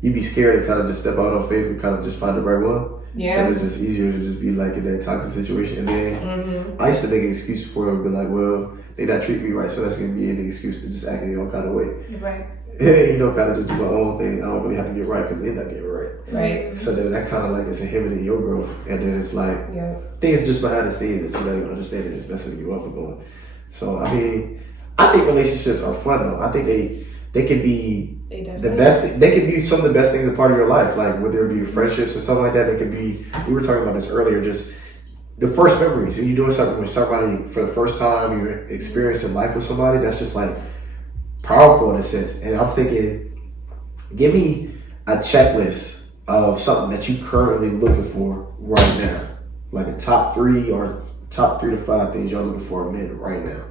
you be scared to kind of just step out on faith and kind of just find the right one. Yeah. Because it's just easier to just be like in that toxic situation. And then I used to make an excuse for it and be like, well, they not treating me right, so that's gonna be any excuse to just act in your own kind of way. Right. Kind of just do my own thing. I don't really have to get right because they're not getting right. Right. So then that kind of like is inhibiting your growth, and then it's like things just behind the scenes that you don't even understand and just messing you up and going. So I mean, I think relationships are fun though. I think they can be the best. They can be some of the best things a part of your life, like whether it be friendships or something like that. They could be. We were talking about this earlier. Just the first memories. If you're doing something with somebody for the first time, you're experiencing life with somebody. That's just like powerful in a sense. And I'm thinking, give me a checklist of something that you currently looking for right now, like a top 3 or top 3 to 5 things you're looking for in a minute right now.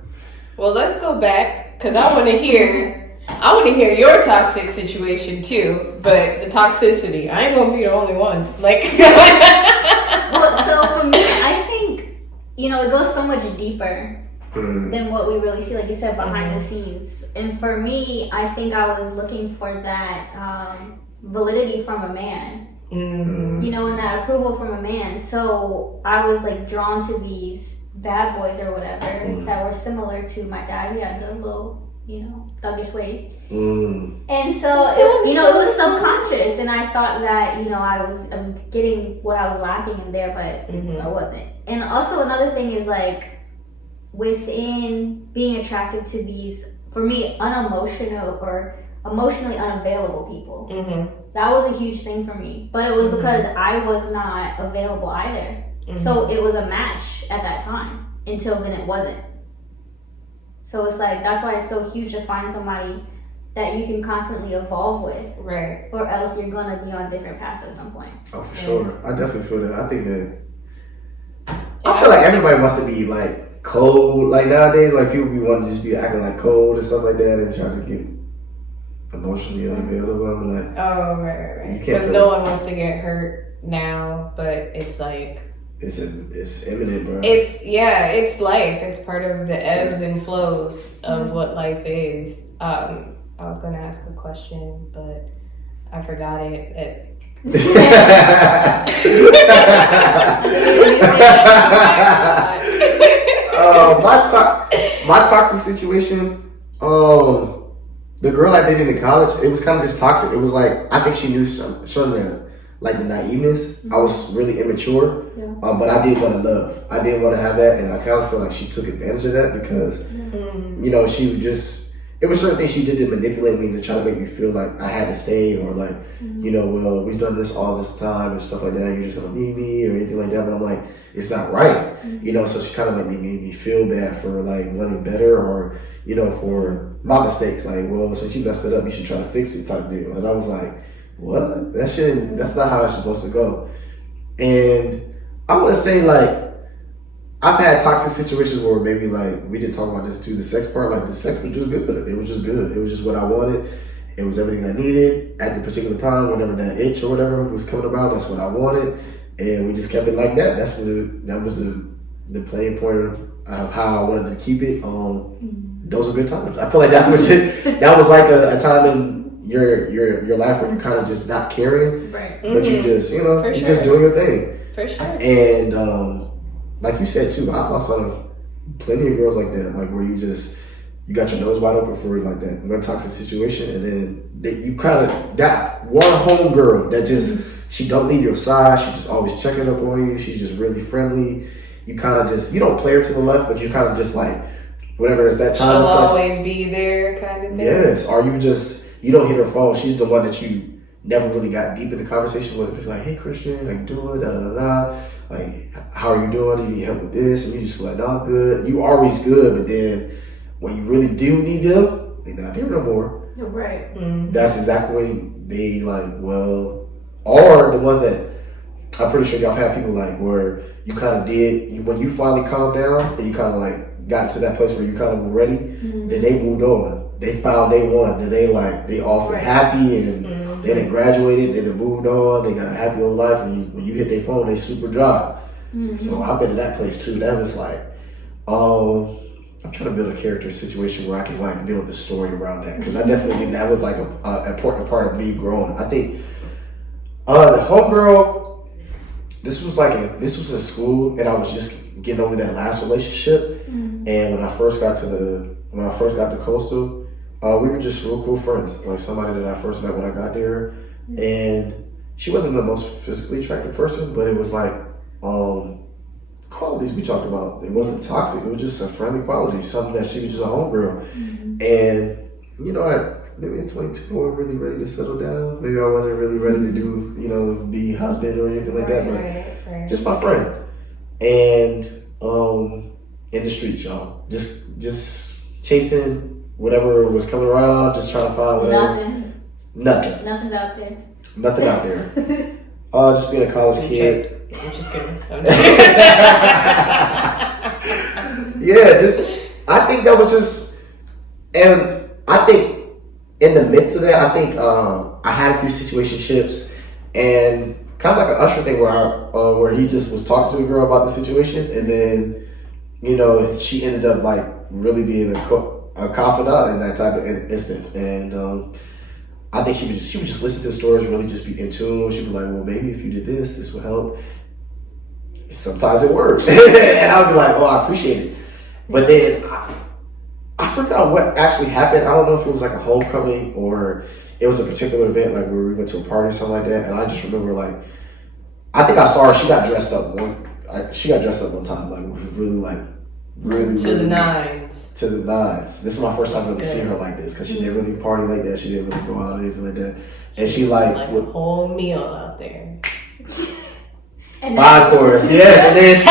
Well, let's go back because I want to hear your toxic situation too, but the toxicity. I ain't gonna be the only one. Like, well, so for me, I think it goes so much deeper than what we really see, like you said, behind the scenes. And for me, I think I was looking for that validity from a man, and that approval from a man. So I was like drawn to these bad boys or whatever that were similar to my dad. He had the little, thuggish ways. And so, it was subconscious, and I thought that, I was getting what I was lacking in there, but I wasn't. And also another thing is like, within being attracted to these, for me, unemotional or emotionally unavailable people. That was a huge thing for me. But it was because I was not available either. So it was a match at that time. Until then it wasn't. So it's like, that's why it's so huge to find somebody that you can constantly evolve with. Right. Or else you're going to be on different paths at some point. Oh, for sure. I definitely feel that. I think that, I feel like everybody wants to be like, cold, like nowadays, like people be wanting to just be acting like cold and stuff like that and trying to get emotionally unavailable. I'm like, oh, right. Because no one wants to get hurt now, but it's like it's imminent, bro. It's life. It's part of the ebbs and flows of what life is. I was going to ask a question, but I forgot it. My toxic situation, the girl I dated in college, it was kind of just toxic. It was like, I think she knew some of the, like the naiveness. I was really immature, but I did want to love. I did want to have that, and I kind of feel like she took advantage of that because, she would just, it was certain things she did to manipulate me to try to make me feel like I had to stay, or like, well, we've done this all this time and stuff like that, you're just going to leave me or anything like that. But I'm like, it's not right, so she kind of like made me feel bad for like wanting better, or, for my mistakes. Like, well, since you messed it up, you should try to fix it type deal. And I was like, what? That's not how it's supposed to go. And I want to say, like, I've had toxic situations where maybe, like, we did talk about this too, the sex part, like the sex was just good. It was just good. It was just what I wanted. It was everything I needed at the particular time, whenever that itch or whatever was coming about, that's what I wanted. And we just kept it like that. That was the playing point of how I wanted to keep it. Those were good times. I feel like that was like a time in your life where you're kind of just not caring, right? But you just, you're just doing your thing. For sure. And like you said too, I've also plenty of girls like that, like where you got your nose wide open for like that one toxic situation, and then you kind of got one home girl that just she don't leave your side. She just always checking up on you. She's just really friendly. You kind of just, you don't play her to the left, but you kind of just like, whatever it's that time. She'll always be there kind of thing. Yes. Or you don't hit her phone. She's the one that you never really got deep in the conversation with. It's like, hey, Christian, how you doing? Da, da, da. Like, how are you doing? Do you need help with this? And you just like, no, I'm good. You always good, but then when you really do need them, they're not there no more. Right. That's exactly when they like, well, or the ones that I'm pretty sure y'all have had people like where you kind of when you finally calmed down and you kind of like got to that place where you kind of were ready, then they moved on. They found they won. Then they all feel happy and they done graduated, they done moved on, they got a happy old life, and when you hit their phone, they super dry. So I've been in that place too. That was like, I'm trying to build a character situation where I can like build the story around that, because I definitely think that was like an important part of me growing. I think the homegirl, this was in school, and I was just getting over that last relationship. And when I first got to Coastal, we were just real cool friends. Like somebody that I first met when I got there, and she wasn't the most physically attractive person, but it was like qualities we talked about. It wasn't toxic. It was just a friendly quality, something that she was just a homegirl. And maybe at 22, I wasn't really ready to settle down. Maybe I wasn't really ready to do, be husband or anything like that. But just my friend. And in the streets, y'all, just chasing whatever was coming around, just trying to find whatever. Nothing. Nothing's out there. Nothing out there. Just being a college kid. I'm just kidding. Yeah, I think that was just, and I think in the midst of that, I think I had a few situationships, and kind of like an Usher thing where he just was talking to a girl about the situation, and then, she ended up like really being a confidant in that type of instance, and I think she would just listen to the stories, really just be in tune. She'd be like, well, maybe if you did this would help. Sometimes it works. And I would be like, oh, I appreciate it. But then I forgot what actually happened. I don't know if it was like a homecoming or it was a particular event, like where we went to a party or something like that. And I just remember, like, I think I saw her. She got dressed up one time, like, it was really to the nines. To the nines. This was my first time really seeing her like this, because she didn't really party like that. She didn't really go out or anything like that. And she like a whole meal out there. And 5 course, yes, and then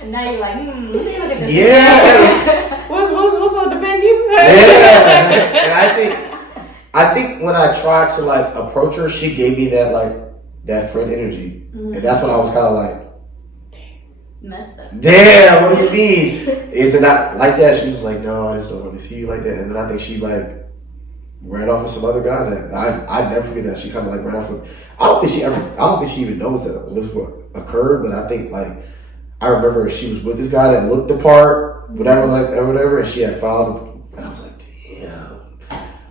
and now you're like, look at this. yeah. What's on the menu? Yeah. And I think when I tried to like approach her, she gave me that friend energy, and that's when I was kind of like, messed up. damn, what do you mean? Is it not like that? She was like, no, I just don't really see you like that. And then I think she like ran off with some other guy that I never forget that. She kind of like ran off with. I don't think she even knows that this what occurred. But I think like I remember she was with this guy that looked the part, whatever, and she had filed. And I was like, damn,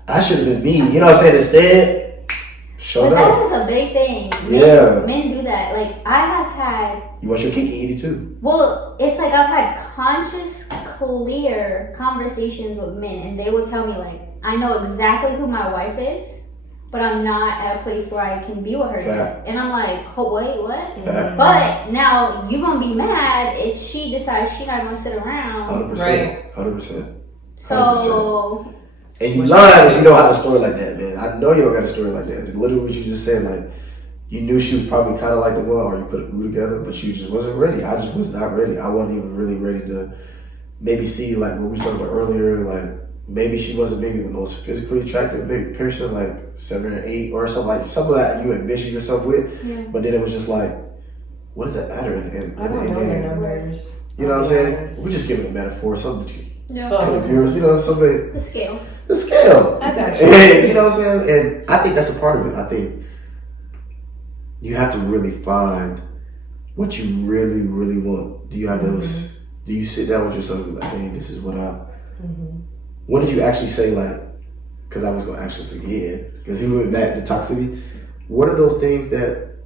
that should have been me. You know what I'm saying? Instead, showed but up. that's a big thing. Men do that. Like I have had. You want your cake and eat it too. Well, it's like I've had conscious, clear conversations with men, and they would tell me like, I know exactly who my wife is, but I'm not at a place where I can be with her yet. And I'm like, oh, wait, what? Fact. But now you're going to be mad if she decides she's not going to sit around. 100%. Right. 100%. So. And you lying if you don't have a story like that, man. I know you don't got a story like that. Literally what you just said, like, you knew she was probably kind of like the one, or you could have grew together, but you just wasn't ready. I just was not ready. I wasn't even really ready to maybe see, like, what we talked about earlier, like, maybe she wasn't maybe the most physically attractive maybe person, like 7 or 8 or something, like something that you envisioned yourself with. Yeah. But then it was just like, what does that matter? I don't know the numbers. You know what I'm saying? We're just giving a metaphor, something. Yeah. Something. The scale. The scale. I got you. You know what I'm saying? And I think that's a part of it. I think you have to really find what you really, really want. Do you have those? Do you sit down with yourself and be like, hey, this is what I. When did you actually say, like, because I was going to actually say, yeah, because he went back to toxicity. What are those things that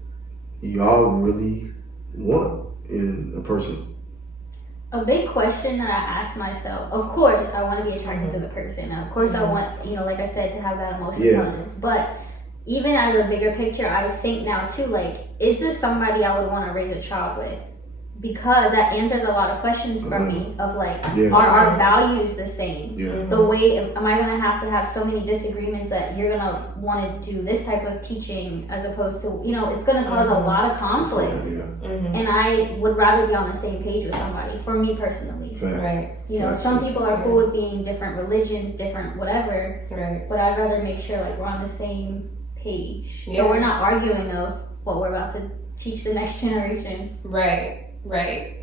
y'all really want in a person? A big question that I ask myself, of course, I want to be attracted to the person. Of course, I want, like I said, to have that emotional intelligence. But even as a bigger picture, I think now, too, like, is this somebody I would want to raise a child with? Because that answers a lot of questions for me of like, are our values the same? The way, am I going to have so many disagreements that you're going to want to do this type of teaching as opposed to, it's going to cause a lot of conflict. And I would rather be on the same page with somebody, for me personally. Right. Some people are cool with being different religions, different whatever. Right. But I'd rather make sure like we're on the same page. So we're not arguing of what we're about to teach the next generation. Right.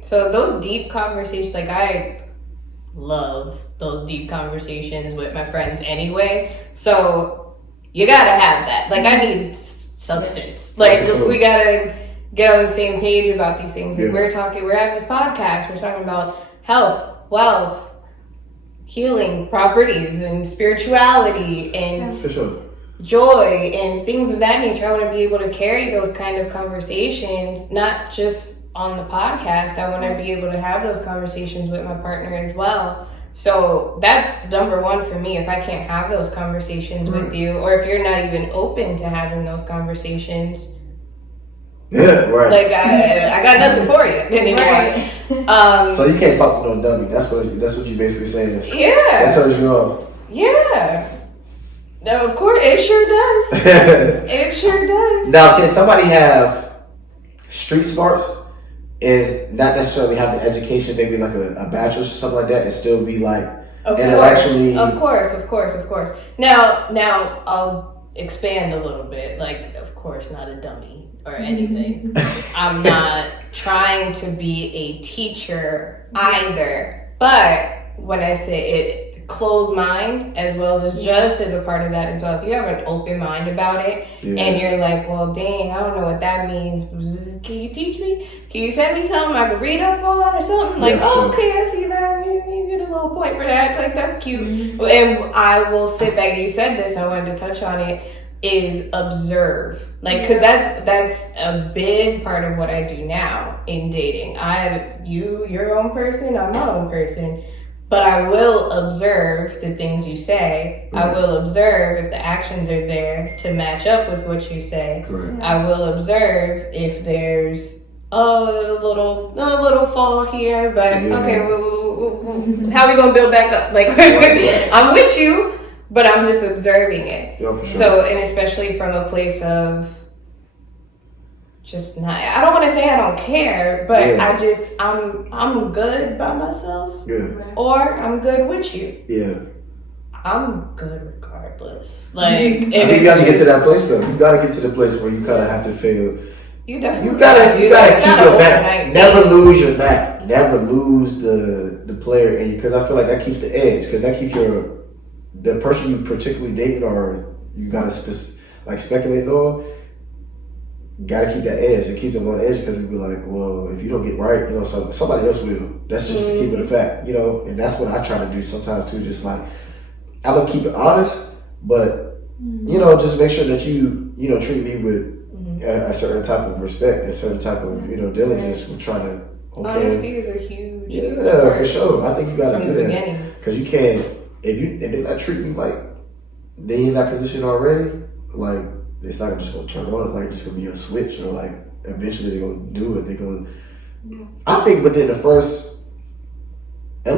So those deep conversations, like I love those deep conversations with my friends anyway. So you gotta have that. Like I need substance. Like we gotta get on the same page about these things. Like we're having this podcast. We're talking about health, wealth, healing properties, and spirituality, and joy, and things of that nature. I want to be able to carry those kind of conversations, not just on the podcast. I want to be able to have those conversations with my partner as well. So that's number one for me. If I can't have those conversations with you, or if you're not even open to having those conversations, like I got nothing for you anymore. So you can't talk to no dummy. That's what you basically saying. Yeah. That turns you off. Yeah. No, of course it sure does. It sure does. Now, can somebody have street smarts and not necessarily have the education, maybe like a bachelor's or something like that, and still be like Of and course, actually, of course. Now I'll expand a little bit. Like, of course, not a dummy or anything. I'm not trying to be a teacher either. But when I say it, closed mind as well as just as a part of that as well. If you have an open mind about it and you're like, well, dang, I don't know what that means. Can you teach me? Can you send me something I can read up on or something? Like, okay, I see that. You get a little point for that. Like, that's cute. And I will sit back. You said this. I wanted to touch on it. Is observe, like, because that's a big part of what I do now in dating. You're your own person, I'm my own person, but I will observe the things you say. I will observe if the actions are there to match up with what you say. Correct. I will observe if there's a little fall here, but okay, how are we gonna build back up? Like, I'm with you. But I'm just observing it. Yeah, for sure. So, and especially from a place of just not, I don't want to say I don't care, but I'm good by myself. Yeah. Or I'm good with you. Yeah. I'm good regardless. Like, I think you gotta get to that place though. You gotta get to the place where you kind of have to feel. You definitely. You gotta keep your back. Never lose your back. Never lose the player in you, because I feel like that keeps the edge. Because that keeps the person you particularly dating or you gotta speculate on, gotta keep that edge. It keeps them on edge because it'd be like, well, if you don't get right, somebody else will. That's just to keep it a fact, and that's what I try to do sometimes too. Just like, I'm gonna keep it honest, but just make sure that you treat me with a certain type of respect, a certain type of diligence. We're trying to. Okay. Honesty is a huge. Yeah, for sure. I think you gotta from do the that beginning. because you can't. If they're not treating you like they in that position already, like it's not just gonna turn on. It's like just gonna be a switch, or like eventually they're gonna do it. They're gonna. I think at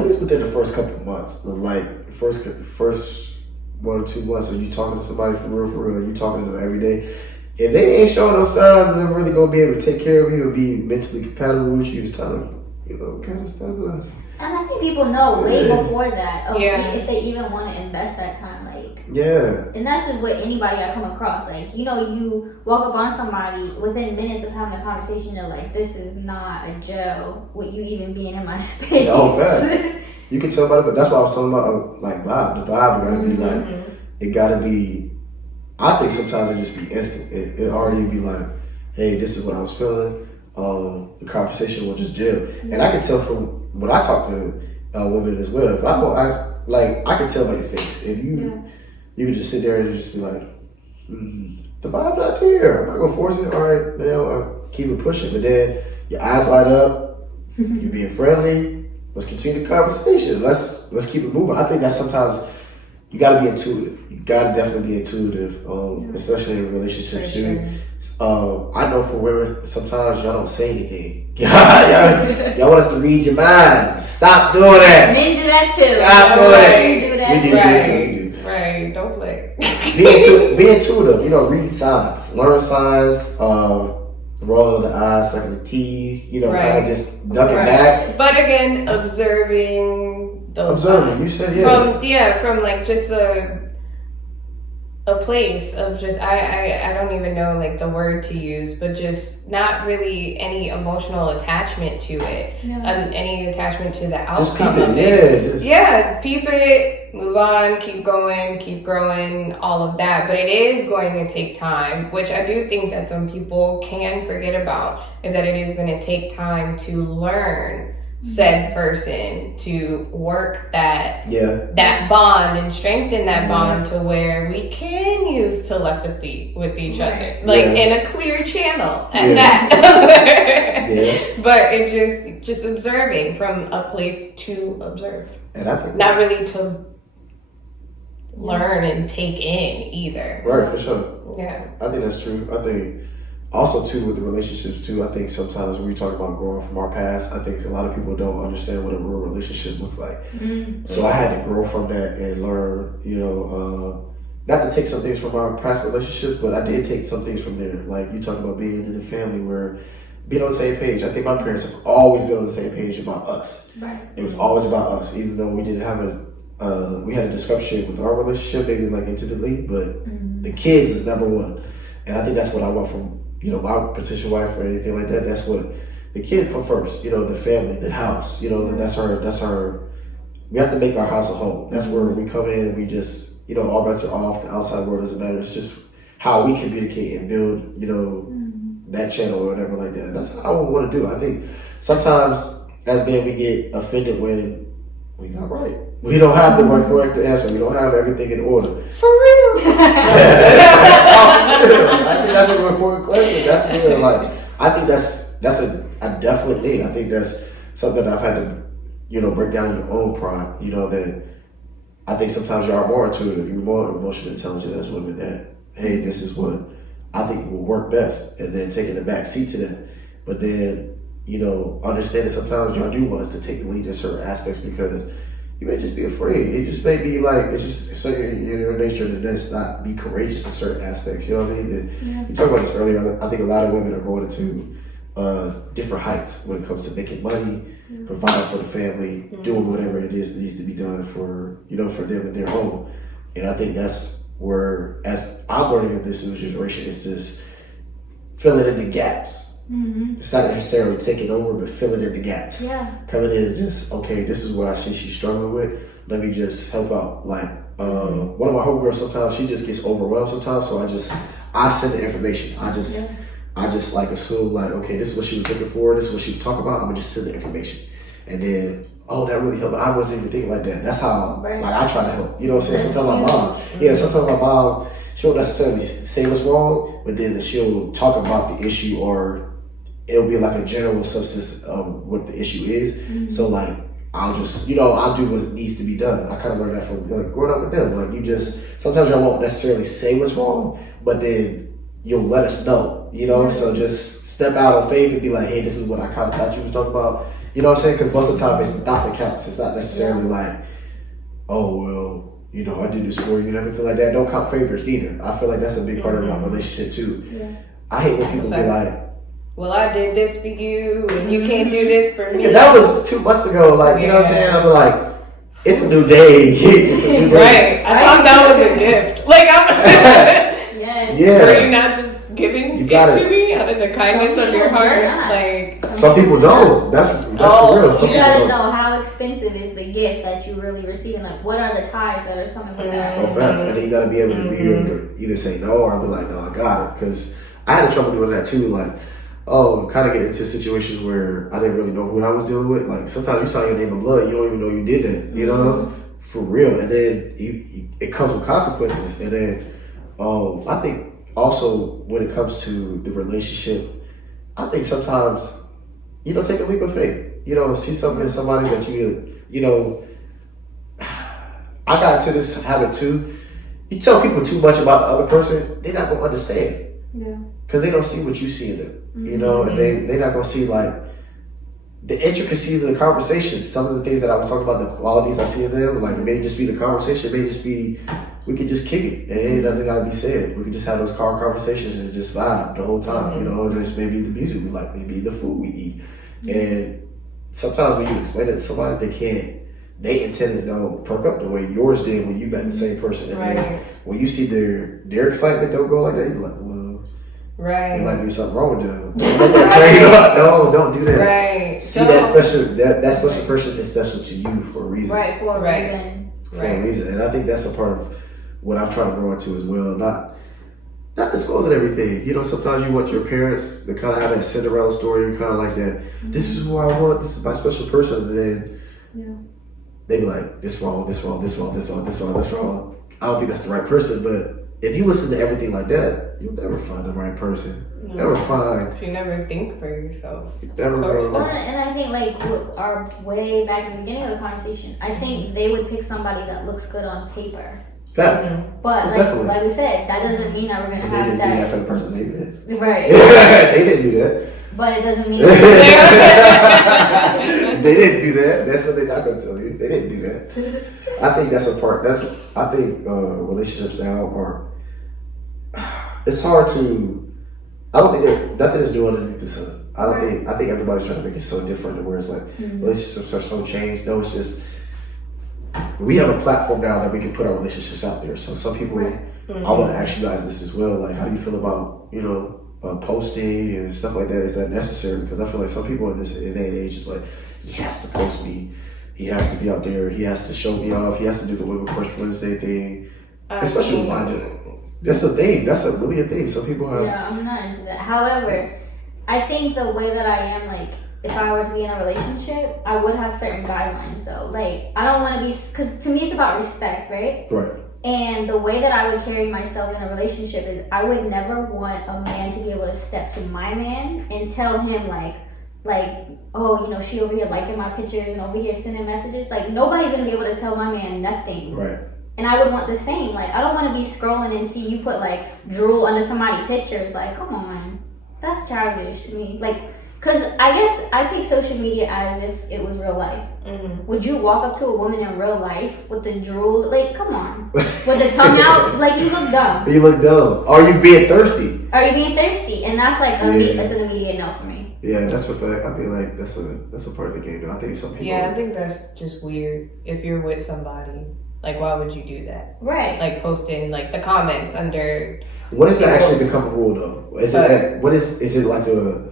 least within the first couple of months, like first 1 or 2 months, are you talking to somebody for real? Are you talking to them every day? If they ain't showing no signs that they're really gonna be able to take care of you and be mentally compatible with you, it's time to kind of stuff. And I think people know way before that if they even want to invest that time, like. Yeah. And that's just what anybody I come across, like, you walk up on somebody within minutes of having a conversation, you're like, this is not a Joe with you even being in my space. Oh, fact. You can tell about it, but that's what I was talking about, like vibe. The vibe gotta be like, it gotta be. I think sometimes it just be instant. It already be like, hey, this is what I was feeling. The conversation will just gel, and I can tell from when I talk to women as well. If I can tell by your face. If you can just sit there and just be like, the vibe's not there. I'm not gonna force it. All right, I'll keep it pushing. But then your eyes light up. You're being friendly. Let's continue the conversation. Let's keep it moving. I think that sometimes you gotta be intuitive. You gotta definitely be intuitive, especially in relationships too. I know for women, sometimes y'all don't say anything. y'all want us to read your mind. Stop doing that. Men do that too. Stop doing that. We do too. Right, don't play. Be intuitive. Read signs. Learn signs. Roll of the eyes, sucking the teeth. Kind of just ducking back. But again, observing those. Observing. You said from like just a place of just I don't even know like the word to use, but just not really any emotional attachment to it, any attachment to the outcome just keep of it. Peep it, move on, keep going, keep growing, all of that. But it is going to take time, which I do think that some people can forget about, is that it is going to take time to learn said person, to work that bond and strengthen that bond to where we can use telepathy with each other, like in a clear channel at that. But it just observing from a place to observe, and I think not really to learn and take in either. Right, for sure. Yeah, I think that's true. I think also too with the relationships too, I think sometimes when we talk about growing from our past, I think a lot of people don't understand what a real relationship looks like. So I had to grow from that and learn, not to take some things from our past relationships, but I did take some things from there. Like you talk about being in a family where being on the same page. I think my parents have always been on the same page about us. Right. It was always about us, even though we didn't have we had a discussion with our relationship, maybe like intimately, but the kids is number one. And I think that's what I want from, my potential wife or anything like that. That's what the kids come first, the family, the house, and that's our, we have to make our house a home. That's where we come in, we just, all bets are off, the outside world doesn't matter. It's just how we communicate and build, that channel or whatever like that. And that's how I want to do. I think sometimes as men we get offended when we're not right. We don't have the correct answer. We don't have everything in order. For real? I think that's an important question. That's real. Like, I think that's a definite thing. I think that's something that I've had to, break down your own pride. That I think sometimes you are more intuitive, you're more emotionally intelligent as women. That hey, this is what I think will work best, and then taking the back seat to that. But then, understanding sometimes y'all do want us to take the lead in certain aspects because you may just be afraid. It just may be like, it's just certain in your nature to just not be courageous in certain aspects. You know what I mean? We talked about this earlier. I think a lot of women are going into different heights when it comes to making money, providing for the family, doing whatever it is that needs to be done for, for them and their home. And I think that's where, as I'm learning in this new generation, it's just filling in the gaps. It's not necessarily taking over, but filling in the gaps. Coming in and just, okay, this is what I see she's struggling with. Let me just help out. Like, one of my homegirls, sometimes she just gets overwhelmed sometimes, so I send the information. I just like assume like, okay, this is what she was looking for, this is what she was talking about, I'm gonna just send the information. And then, oh, that really helped. I wasn't even thinking like that. That's how like I try to help. You know what I'm saying? Sometimes my mom, she'll necessarily say what's wrong, but then she'll talk about the issue, or it'll be like a general substance of what the issue is. So like, I'll just, I'll do what needs to be done. I kind of learned that from like growing up with them. Like sometimes y'all won't necessarily say what's wrong, but then you'll let us know, So just step out on faith and be like, hey, this is what I kind of thought you were talking about. You know what I'm saying? Because most of the time it's the thought that counts. It's not necessarily like, oh, well, I did this for you and everything like that. Don't count favors either. I feel like that's a big part of our relationship too. I hate when people be like, well, I did this for you, and you can't do this for me. Yeah, that was 2 months ago. Like, you know what I'm saying? I'm like, it's a new day. It's a new day. Right. I thought that was a gift. Like, Are you not just giving it to me out of the kindness of your heart? Like, some people don't. That's for real. Some you gotta know how expensive is the gift that you really receiving. Like, what are the ties that are coming with that? Oh, facts. And then you gotta be able to either say no or be like, no, I got it. Because I had trouble doing that too. Like, kind of get into situations where I didn't really know what I was dealing with. Like, sometimes you saw your name in blood, you don't even know you did that, for real. And then it comes with consequences. And then I think also when it comes to the relationship, I think sometimes, take a leap of faith. See something in somebody that I got into this habit too. You tell people too much about the other person, they're not going to understand. Because they don't see what you see in them, and they're not going to see like the intricacies of the conversation. Some of the things that I was talking about, the qualities I see in them, like it may just be the conversation, it may just be, we could just kick it and ain't nothing got to be said. We could just have those car conversations and just vibe the whole time, just maybe the music we like, maybe the food we eat. And sometimes when you explain it to somebody, they antennas don't perk up the way yours did when you met the same person. And then when you see their excitement don't go like that, you're like, well, there might be something wrong with them. Don't let that turn you up. No, don't do that. Right. See that special person is special to you for a reason. Right, for a reason. For a reason. And I think that's a part of what I'm trying to grow into as well. Not disclosing everything. Sometimes you want your parents to kind of have that Cinderella story, kind of like that. This is who I want. This is my special person. And then they be like, this wrong, this wrong, this wrong, this wrong, this wrong, this wrong. I don't think that's the right person, but if you listen to everything like that, you'll never find the right person. No. Never find. You never think for yourself. Never. And I think like our way back in the beginning of the conversation, I think they would pick somebody that looks good on paper. Facts. But like we said, that doesn't mean that we're gonna have that. They didn't do that for the person they did. Right. They didn't do that. But it doesn't mean they didn't do that. That's what they're not gonna tell you. They didn't do that. I think that's a part. I think relationships now are. It's hard to. I don't think nothing is new underneath the sun. I think everybody's trying to make it so different to where it's like relationships are so changed. No, it's just we have a platform now that we can put our relationships out there. So some people, I want to ask you guys this as well. Like, how do you feel about, posting and stuff like that? Is that necessary? Because I feel like some people in this day and age is like, he has to post me. He has to be out there. He has to show me off. He has to do the Women Crush Wednesday thing. Especially mine. That's a thing. That's really a thing. Some people have. Yeah, I'm not into that. However, I think the way that I am, like, if I were to be in a relationship, I would have certain guidelines though. Like, I don't want to be, because to me it's about respect, right? Right. And the way that I would carry myself in a relationship is I would never want a man to be able to step to my man and tell him like, oh, she over here liking my pictures and over here sending messages. Like, nobody's going to be able to tell my man nothing. Right. And I would want the same. Like, I don't want to be scrolling and see you put like drool under somebody's pictures. Like, come on. That's childish to me. Like, because I guess I take social media as if it was real life. Mm-hmm. Would you walk up to a woman in real life with the drool? Like, come on. With the tongue out? Like, you look dumb. You look dumb. Are you being thirsty? Are you being thirsty? And that's like, that's an immediate no for me. Yeah, that's what I feel like that's a part of the game. Though. I think some people. Yeah, I think that's just weird. If you're with somebody, like, why would you do that? Right. Like, posting like the comments under. When does that actually become a rule, though? Is it like a?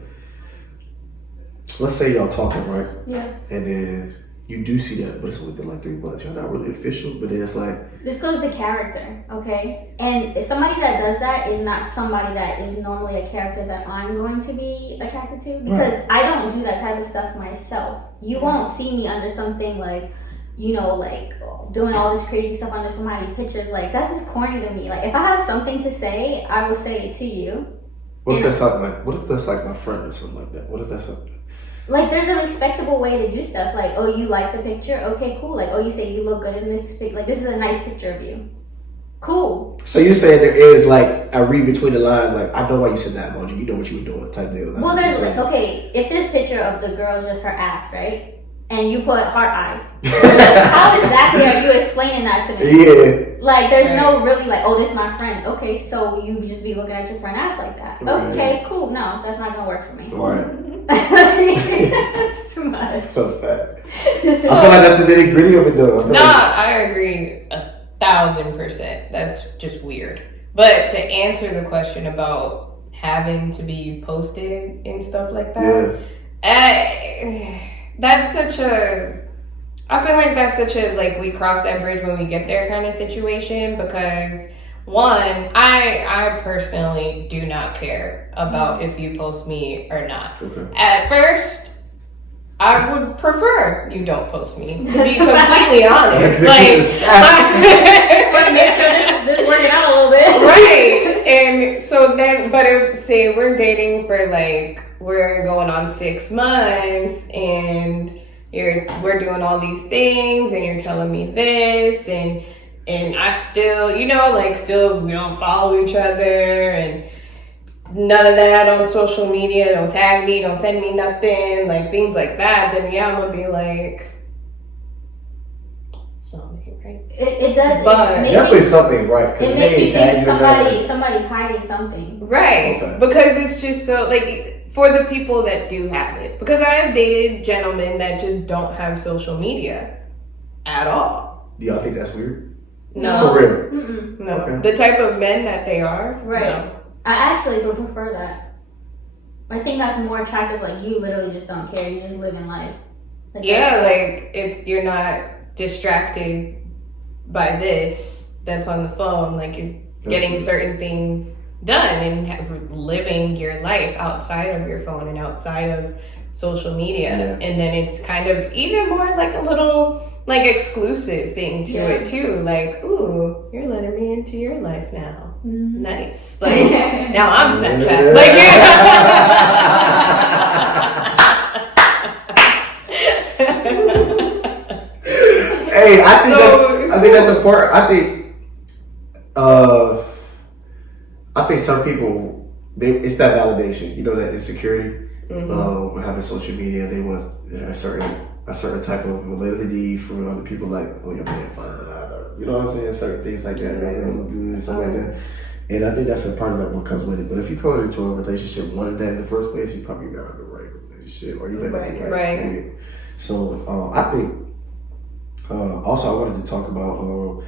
Let's say y'all talking, right? Yeah. And then you do see that, but it's only been like 3 months. Y'all not really official, but then it's like. This goes to character, okay? And if somebody that does that is not somebody that is normally a character that I'm going to be attracted to, because I don't do that type of stuff myself. You won't see me under something like, like doing all this crazy stuff under somebody's pictures. Like, that's just corny to me. Like, if I have something to say, I will say it to you. What if that's like my friend or something like that? What if that's something? Like, there's a respectable way to do stuff. Like, oh, you like the picture? Okay, cool. Like, oh, you say you look good in this picture. Like, this is a nice picture of you. Cool. So you're saying there is, like, I read between the lines, like, I know why you said that emoji. You know what you were doing type deal. Well, there's, like, okay, if this picture of the girl is just her ass, right? And you put heart eyes. How exactly are you explaining that to me? Yeah. Like, there's no really, like, oh, this is my friend. Okay, so you just be looking at your friend ass like that. Okay, cool. No, that's not going to work for me. All right. That's too much. So fat. I feel like that's the nitty gritty of it, though. I agree 1,000%. That's just weird. But to answer the question about having to be posted and stuff like that, that's such a. I feel like that's such a, like, we cross that bridge when we get there kind of situation, because one, I personally do not care about if you post me or not. Okay. At first, I would prefer you don't post me, to be completely honest. Like, want to make sure this working out a little bit. Right. And so then, but if, say, we're dating for, like, we're going on 6 months, and we're doing all these things, and you're telling me this, and I still, still we don't follow each other, and none of that on social media, don't tag me, don't send me nothing, like things like that, then yeah, I'm gonna be like, something right. It does, but definitely something right. It makes you think somebody's hiding something. Right. Okay. Because it's just so, like, for the people that do have it. Because I have dated gentlemen that just don't have social media at all. Do y'all think that's weird? No. For real? Mm-mm. No. Okay. The type of men that they are. Right. No. I actually would prefer that. I think that's more attractive. Like, you literally just don't care. You just live in life. Like, you're not distracted by this that's on the phone. Like, you're getting certain things done and living your life outside of your phone and outside of social media. Yeah. And then it's kind of even more like a little, like, exclusive thing to it too. Like, ooh, you're letting me into your life now. Mm-hmm. Nice. Like, now I'm Snapchat. Like, hey, I think that's important. I think some people, it's that validation, that insecurity. Mm-hmm. Having social media, they want a certain type of validity from other people, like, oh, your man fine, or, you know what I'm saying, certain things like that, your look good, something like that. And I think that's a part of that what comes with it. But if you go into a relationship wanting that in the first place, you probably not in the right relationship, or you better be right. So I think Also, I wanted to talk about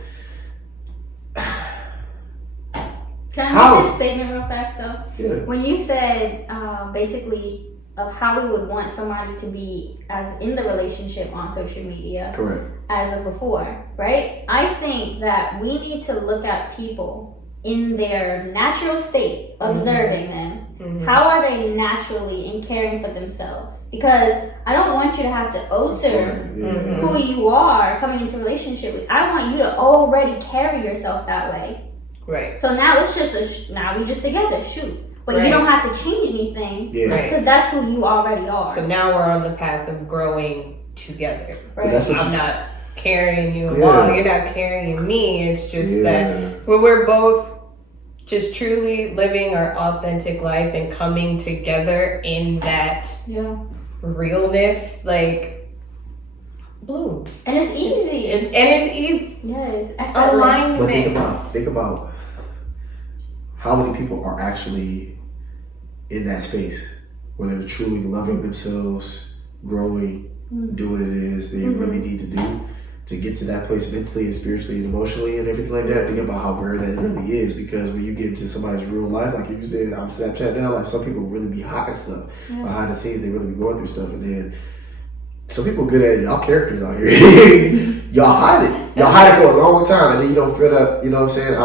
Can I how. make this statement real fast though? Yeah. When you said basically of how we would want somebody to be as in the relationship on social media Correct. as of before, right? I think that we need to look at people in their natural state, observing them. How are they naturally and caring for themselves? Because I don't want you to have to alter who you are coming into a relationship with. I want you to already carry yourself that way. Right. So now it's just now we just together, shoot. But you don't have to change anything because that's who you already are. So now we're on the path of growing together. Right. I'm not carrying you along. You're not carrying me. It's just that we're both just truly living our authentic life and coming together in that realness, like blooms. And it's easy. It's easy. Yeah. Alignment. But think about how many people are actually in that space where they're truly loving themselves, growing, doing what it is they really need to do to get to that place mentally and spiritually and emotionally and everything like that. Think about how rare that really is, because when you get into somebody's real life, like you said, I'm Snapchat now, like some people really be hot and stuff. Behind the scenes, they really be going through stuff, and then some people good at y'all characters out here. Y'all hide it. Y'all hide it for a long time, and then you don't feel that, you know what I'm saying?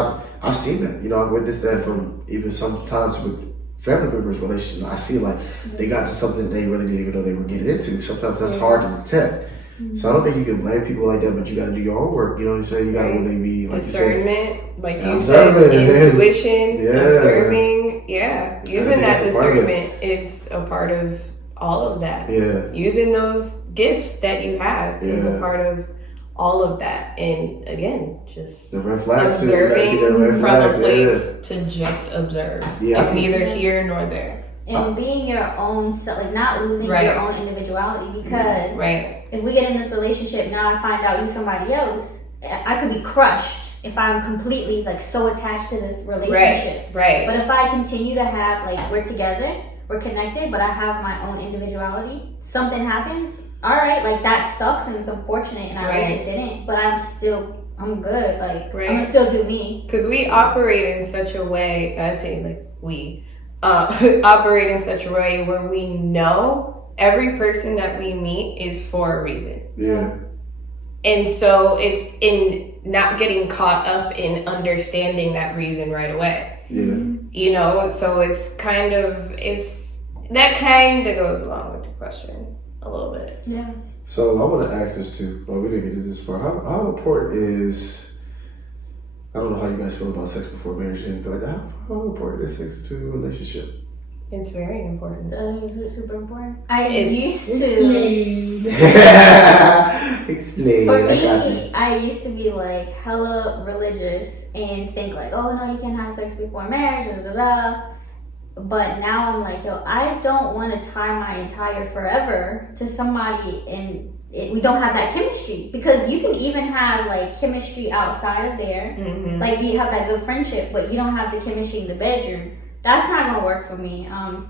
I've seen that. You know, I've witnessed that from even sometimes with family members' relationships. I see like they got to something they really didn't even know they were getting into. Sometimes that's hard to detect. So I don't think you can blame people like that, but you got to do your own work. You know what I'm saying? You got to really be like discernment, like you said, intuition, observing. Using that discernment, it's a part of all of that. Using those gifts that you have is a part of all of that. And again, just the red flags observing from a place to just observe. It's neither here nor there. And being your own self, like not losing your own individuality, because if we get in this relationship, now I find out you somebody else, I could be crushed if I'm completely like so attached to this relationship. But if I continue to have, like, we're together, we're connected, but I have my own individuality, something happens, all right, like that sucks and it's unfortunate and I wish it didn't, but I'm good, like I'm gonna still do me. Because we operate in such a way, I say like we operate in such a way where we know every person that we meet is for a reason. And so it's in not getting caught up in understanding that reason right away. You know, so it's that kind of goes along with the question a little bit. So I want to ask this too. Well, we didn't get to this part. How important is, I don't know how you guys feel about sex before marriage and anything like that. How important is sex to a relationship? It's very important. So is it super important? I used to. Explain. For me, I used to be like hella religious and think like, oh no, you can't have sex before marriage, But now I'm like, yo, I don't want to tie my entire forever to somebody and we don't have that chemistry, because you can even have like chemistry outside of there, like we have that good friendship, but you don't have the chemistry in the bedroom. That's not gonna work for me.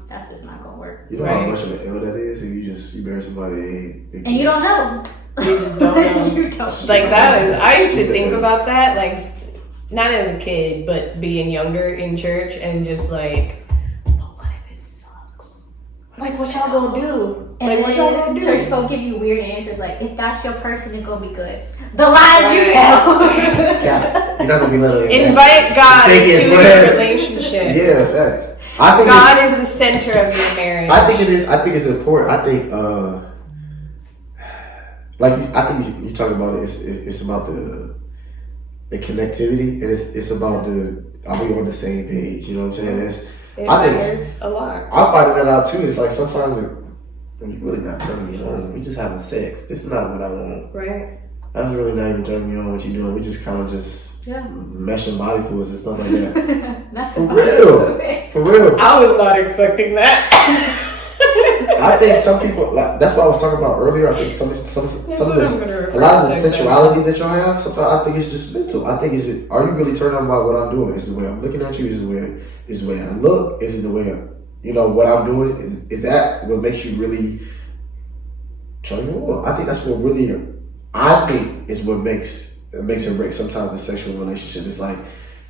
That's just not gonna work. You know how much of an ill that is if you marry somebody and you don't know. You just don't know. You don't like that was, I used to think about that, like not as a kid, but being younger in church and just like, like, what y'all gonna do? And like, what y'all gonna do? Church folk give you weird answers like, if that's your person, it's gonna be good. The lies you tell. You're not gonna be letting invite God into your relationship. Facts. I think God is the center of your marriage. I think it is. I think it's important. I think, I think you talk about it. It's about the connectivity, and it's about are we on the same page? You know what I'm saying? I think a lot. I'm finding that out too. It's like sometimes when you really not turning me on, we just having sex. This is not what I want. Right. That's really not even turning me on what you're doing. We just kind of meshing body fluids and stuff like that. That's For real. I was not expecting that. I think some people, like, that's what I was talking about earlier. I think some of this, a lot of the sensuality that y'all have, sometimes I think it's just mental. I think are you really turned on by what I'm doing? Is the way I'm looking at you? Is the way I look? Is it the way what I'm doing? Is that what makes you really turn you on? I think that's what really, I think think is what makes or break sometimes the sexual relationship. It's like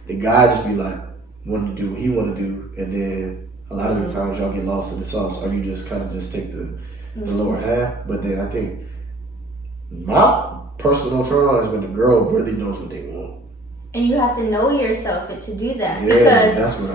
the guy just be like wanting to do what he want to do, and then a lot of the times y'all get lost in the sauce, or you just kind of just take the lower half. But then I think my personal turn on is when the girl really knows what they want. And you have to know yourself to do that. Yeah, because that's what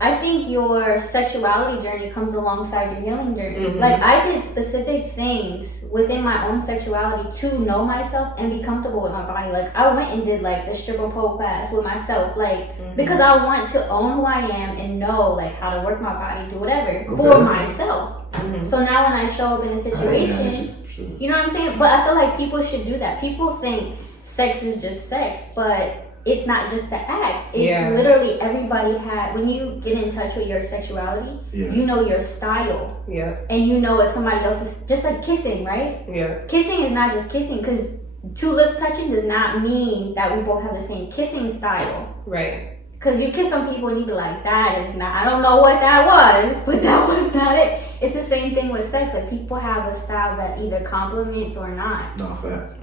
I think your sexuality journey comes alongside your healing journey. Mm-hmm. Like, I did specific things within my own sexuality to know myself and be comfortable with my body. Like, I went and did like the stripper pole class with myself, like because I want to own who I am and know like how to work my body, do whatever for myself. So now when I show up in a situation, you know what I'm saying? But I feel like people should do that. People think sex is just sex, but it's not just the act. It's literally everybody when you get in touch with your sexuality, you know your style. Yeah. And you know if somebody else is just like kissing, right? Yeah. Kissing is not just kissing, because two lips touching does not mean that we both have the same kissing style. Right. Because you kiss some people and you be like, that is not, I don't know what that was, but that was not it. It's the same thing with sex. Like, people have a style that either complements or not. No, facts.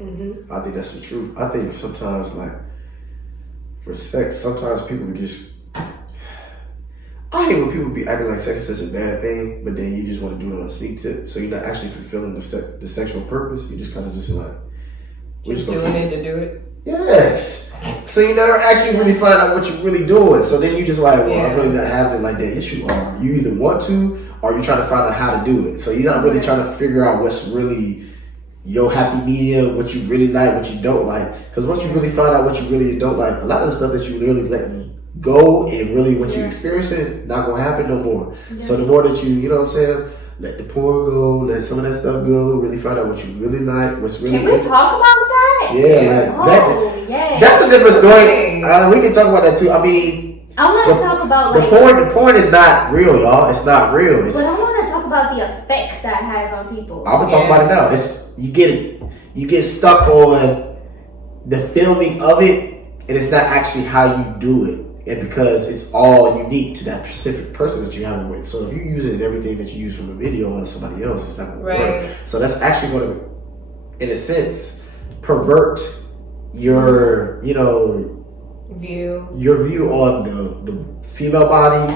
I think that's the truth. I think sometimes, like, for sex, sometimes people be just, I hate when people be acting like sex is such a bad thing, but then you just want to do it on a sneak tip. So you're not actually fulfilling the sexual purpose. You just kind of just like, just doing it to do it. Yes. So you never actually really find out what you're really doing. So then you just like, well, I'm really not having it like that issue. Or you either want to, or you're trying to find out how to do it. So you're not really trying to figure out what's really your happy medium, what you really like, what you don't like. Because once you really find out what you really don't like, a lot of the stuff that you really letting go and really what you experiencing, not gonna happen no more. So the more that you know what I'm saying, let the porn go, let some of that stuff go, really find out what you really like, what's really. Can we talk about that? Yeah, like that's a different story. We can talk about that too. I mean, I want to talk about like the porn is not real, y'all. It's not real. But I want to talk about the effects that has on people. I'm gonna talk about it now. It's you get stuck on the filming of it, and it's not actually how you do it. And because it's all unique to that specific person that you have it with. So if you're using everything that you use from the video on somebody else, it's not going to work. So that's actually going to, in a sense, pervert your, your view on the female body,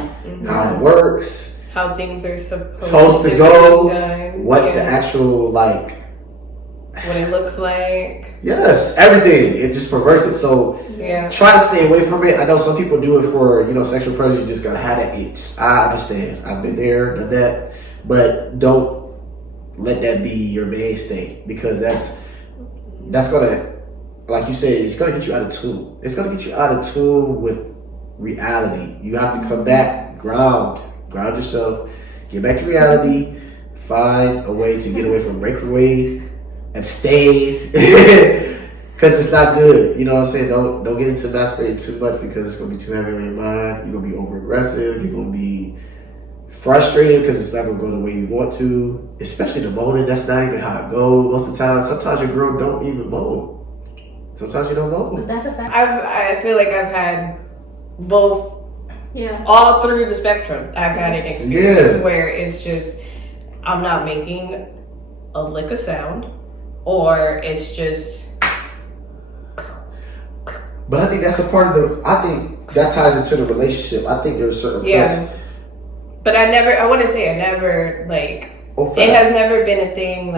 how it works, how things are supposed to go, done, what the actual what it looks like. Yes, everything. It just perverts it. So try to stay away from it. I know some people do it for, sexual predators. You just gotta have that itch. I understand. I've been there, done that. But don't let that be your mainstay, because that's gonna, like you said, it's gonna get you out of tune. It's gonna get you out of tune with reality. You have to come back, ground yourself, get back to reality, find a way to get away from microwave, abstain, because it's not good. You know what I'm saying? Don't get into masturbating too much, because it's gonna be too heavy on your mind. You're gonna be over aggressive. You're gonna be frustrated because it's not gonna go the way you want to. Especially the moaning. That's not even how it goes most of the time. Sometimes your girl don't even moan. Sometimes you don't moan. That's a fact. I feel like I've had both. All through the spectrum, I've had an experience where it's just I'm not making a lick of sound, or it's just. But I think that's a part of I think that ties into the relationship. I think there's certain points. But I never it has never been a thing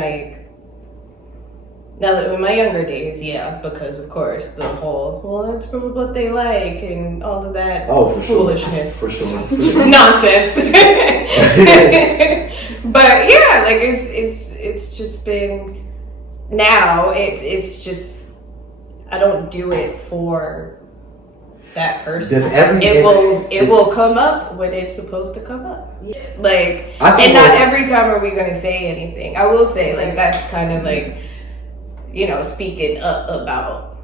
now that in my younger days, because of course the whole, that's what they like and all of that foolishness. For sure. Nonsense. But it's just been, now it's just, I don't do it for that person. It will come up when it's supposed to come up. And not every time are we gonna say anything. I will say that's kind of speaking up about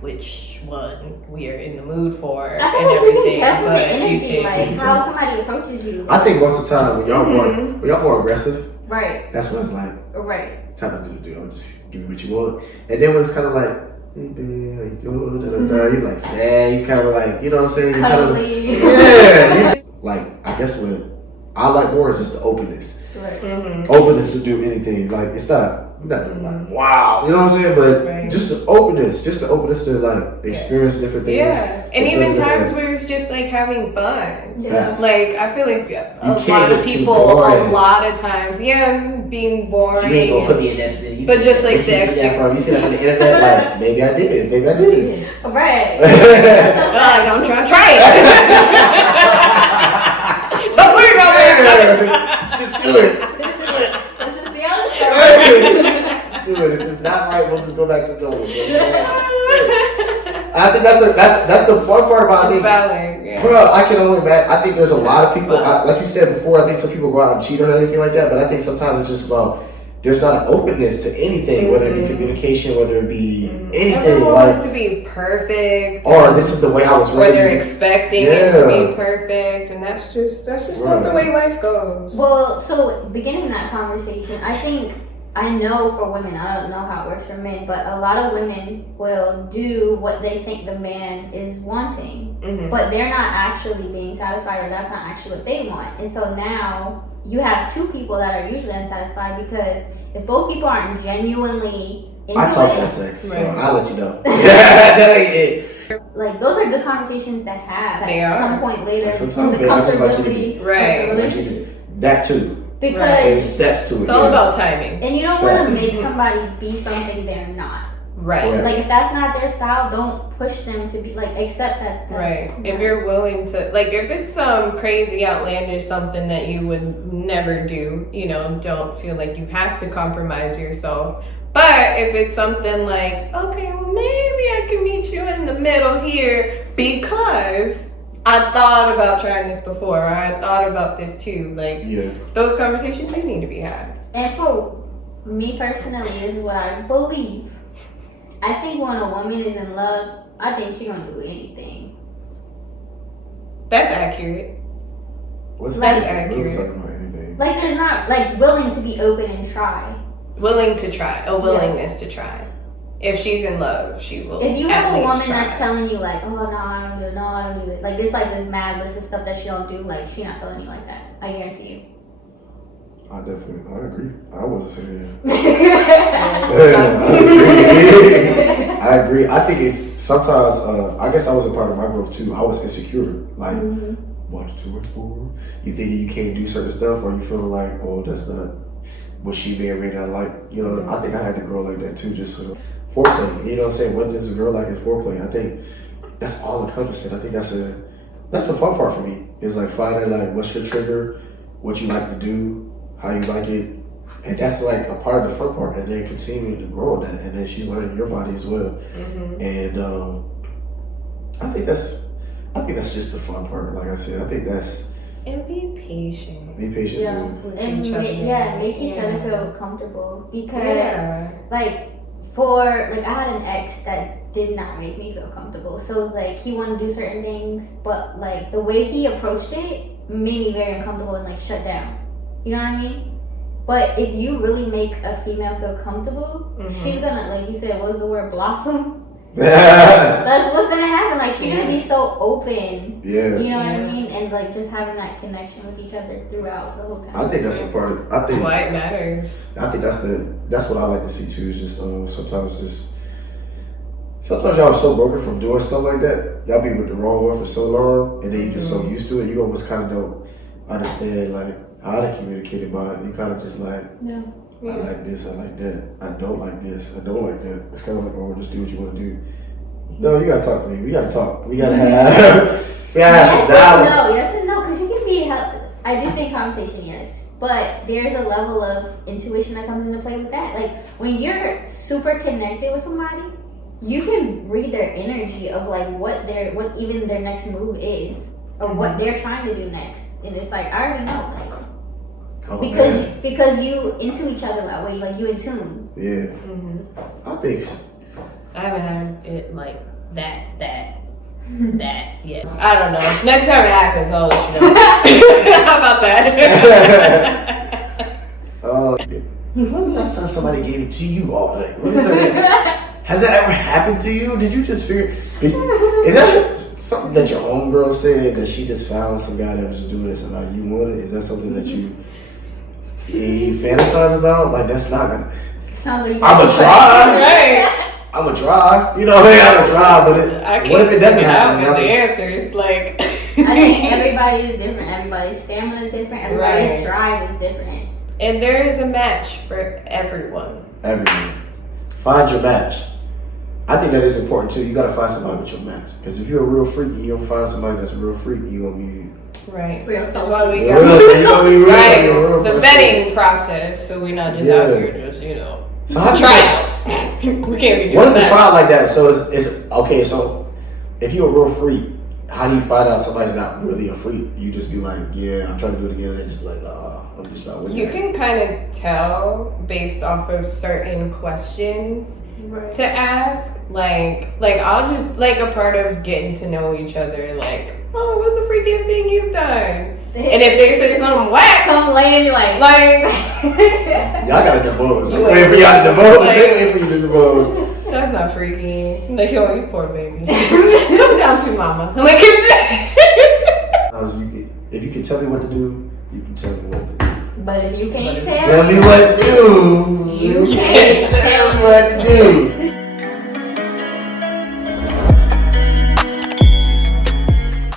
which one we are in the mood for and everything. But energy, how somebody approaches you. I think most of the time when y'all more aggressive, right? That's what it's like. Right. It's time to do. I'll just give you what you want, and then when it's kind of like, hey babe, you're like sad. You kind of like, you know what I'm saying? You kind of, I guess what I like more is just the openness. Right. Openness to do anything. It's not. not doing like, wow, you know what I'm saying? But Right. just the openness to like experience different things. Yeah, and to even feel times different. where it's just like having fun. Facts. Like I feel like a can't lot get of too people, boring. a lot of times, being boring. You ain't gonna put me in that position. But just like you see that from, you see that on the internet, like maybe I did it, maybe I did it. Right. Like, I'm try it. Don't worry about it. Just do it. Let's just see how this goes. Just do it. If it's not right, we'll just go back to normal. I think that's the fun part about it. I think, Balance, yeah. bro, I can only imagine. I think there's a lot of people, like you said before, I think some people go out and cheat or anything like that, but I think sometimes it's just about there's not an openness to anything, whether it be communication, whether it be anything. Everyone Like, wants to be perfect. or this is the way I was Or they're raised. expecting it to be perfect, and that's just not the way life goes. Well, so beginning that conversation, I know for women, I don't know how it works for men, but a lot of women will do what they think the man is wanting, but they're not actually being satisfied, or that's not actually what they want. And so now you have two people that are usually unsatisfied, because if both people aren't genuinely into I talk it, about sex, so Right. I'll let you know. That ain't it. like those are good conversations to have They at are. some point later. Sometimes, The man, I just like you to comfortability Right. of the Like you relationship. do. That too. Because There's steps to it. It's all about timing. and you don't want Facts. to make somebody be something they're not. Right. Right. Like if that's not their style, don't push them to be like accept that. That's Right. If not- you're willing to, like, if it's some crazy, outlandish something that you would never do, don't feel like you have to compromise yourself. But if it's something like, okay, well, maybe I can meet you in the middle here because I thought about trying this before, or I thought about this too. Like, Yeah. those conversations do need to be had. And for me personally, this is what I believe. I think when a woman is in love, I think she's gonna do anything. That's accurate. What's Like- that? We were talking about anything. Like there's not like willing to be open and try. Willing to try, a willingness to try. If she's in love, she will. If you at have a least woman try. that's telling you like, oh no, I don't do it, no, I don't do it. Like there's like this mad list of stuff that she don't do. Like she not feeling you like that. I guarantee you. I agree. I wasn't saying Yeah. I agree. I think it's sometimes, I guess I was a part of my growth too. I was insecure. Like, 1, 2, or 4. You thinking you can't do certain stuff, or you feeling like, oh, that's not what she may or may not like. I think I had to grow like that too, just foreplay. You know what I'm saying? What does a girl like in foreplay? I think that's all encompassing. I think that's the fun part for me. Is like finding like what's your trigger, what you like to do, how you like it. And that's like a part of the fun part, and then continuing to grow in that, and then she's learning your body as well. And I think that's just the fun part. Like I said, I think that's And be patient. be patient Yeah, too. and each other. make each Yeah. other feel comfortable because Yeah. like I had an ex that did not make me feel comfortable. So it's like he wanted to do certain things, but like the way he approached it made me very uncomfortable and like shut down. You know what I mean? But if you really make a female feel comfortable, she's gonna, like you said, what was the word, blossom? That's what's gonna happen. Like she's gonna be so open. Yeah. You know what I mean? And like just having that connection with each other throughout the whole time. I think that's a part of. That's why it matters. I think that's what I like to see too. Is just sometimes y'all are so broken from doing stuff like that. Y'all be with the wrong one for so long, and then you just so used to it, you almost kind of don't understand like how to communicate about it. You kind of just like, Yeah. I like this, I like that. I don't like this, I don't like that. It's kind of like, oh, just do what you want to do. No, you gotta talk to me. We gotta talk. We gotta have. We gotta have some dialogue. Yes and no, because you can be. I do think conversation, yes, but there's a level of intuition that comes into play with that. Like when you're super connected with somebody, you can read their energy of like what even their next move is, or what they're trying to do next, and it's like I already know, like. Because you into each other that way, like you in tune. Yeah. I think so. I haven't had it like that yet. I don't know. Next time it happens, I'll let you know. How about that? When was the last time somebody gave it to you all day? Has that ever happened to you? Did you just figure? Is that something that your homegirl said that she just found some guy that was just doing this and like you want it? Is that something that you fantasize about? Like that's not gonna. Sounds like you I'm a try. Right. I'm a try. You know what I mean? I'm a try, but I can't what if it doesn't figure happen? out the answers. Like, I think everybody is different. Everybody's stamina is different. Everybody's Right. drive is different. and there is a match for everyone. Everything. Find your match. I think that is important too. You gotta find somebody with your match. Because if you're a real freak, you don't find somebody that's a real freak, you gonna be Right. Real That's self. why we real. got You gonna be real. right. Real The first. vetting process, so we're not just out Yeah. here just So how do you tryouts. We can't be doing What is a that. trial like that? So it's okay. So if you're a real freak, how do you find out somebody's not really a freak? You just be like, yeah, I'm trying to do it again, and they just be like, nah, I'm just not with You that. can kind of tell based off of certain questions Right. to ask. Like I'll just like a part of getting to know each other. Like, oh, what's the freakiest thing you've done? And if they say something whack, Some lady like Y'all gotta divulge. I'm You waiting for y'all to divulge. like- They waiting for you to divulge. that's not freaky. Like, yo, you poor baby. Come down to mama. Like, it's If you can tell me what to do, you can tell me what to do. but if you can't But if- tell Tell me what to do. You can't tell me what to do.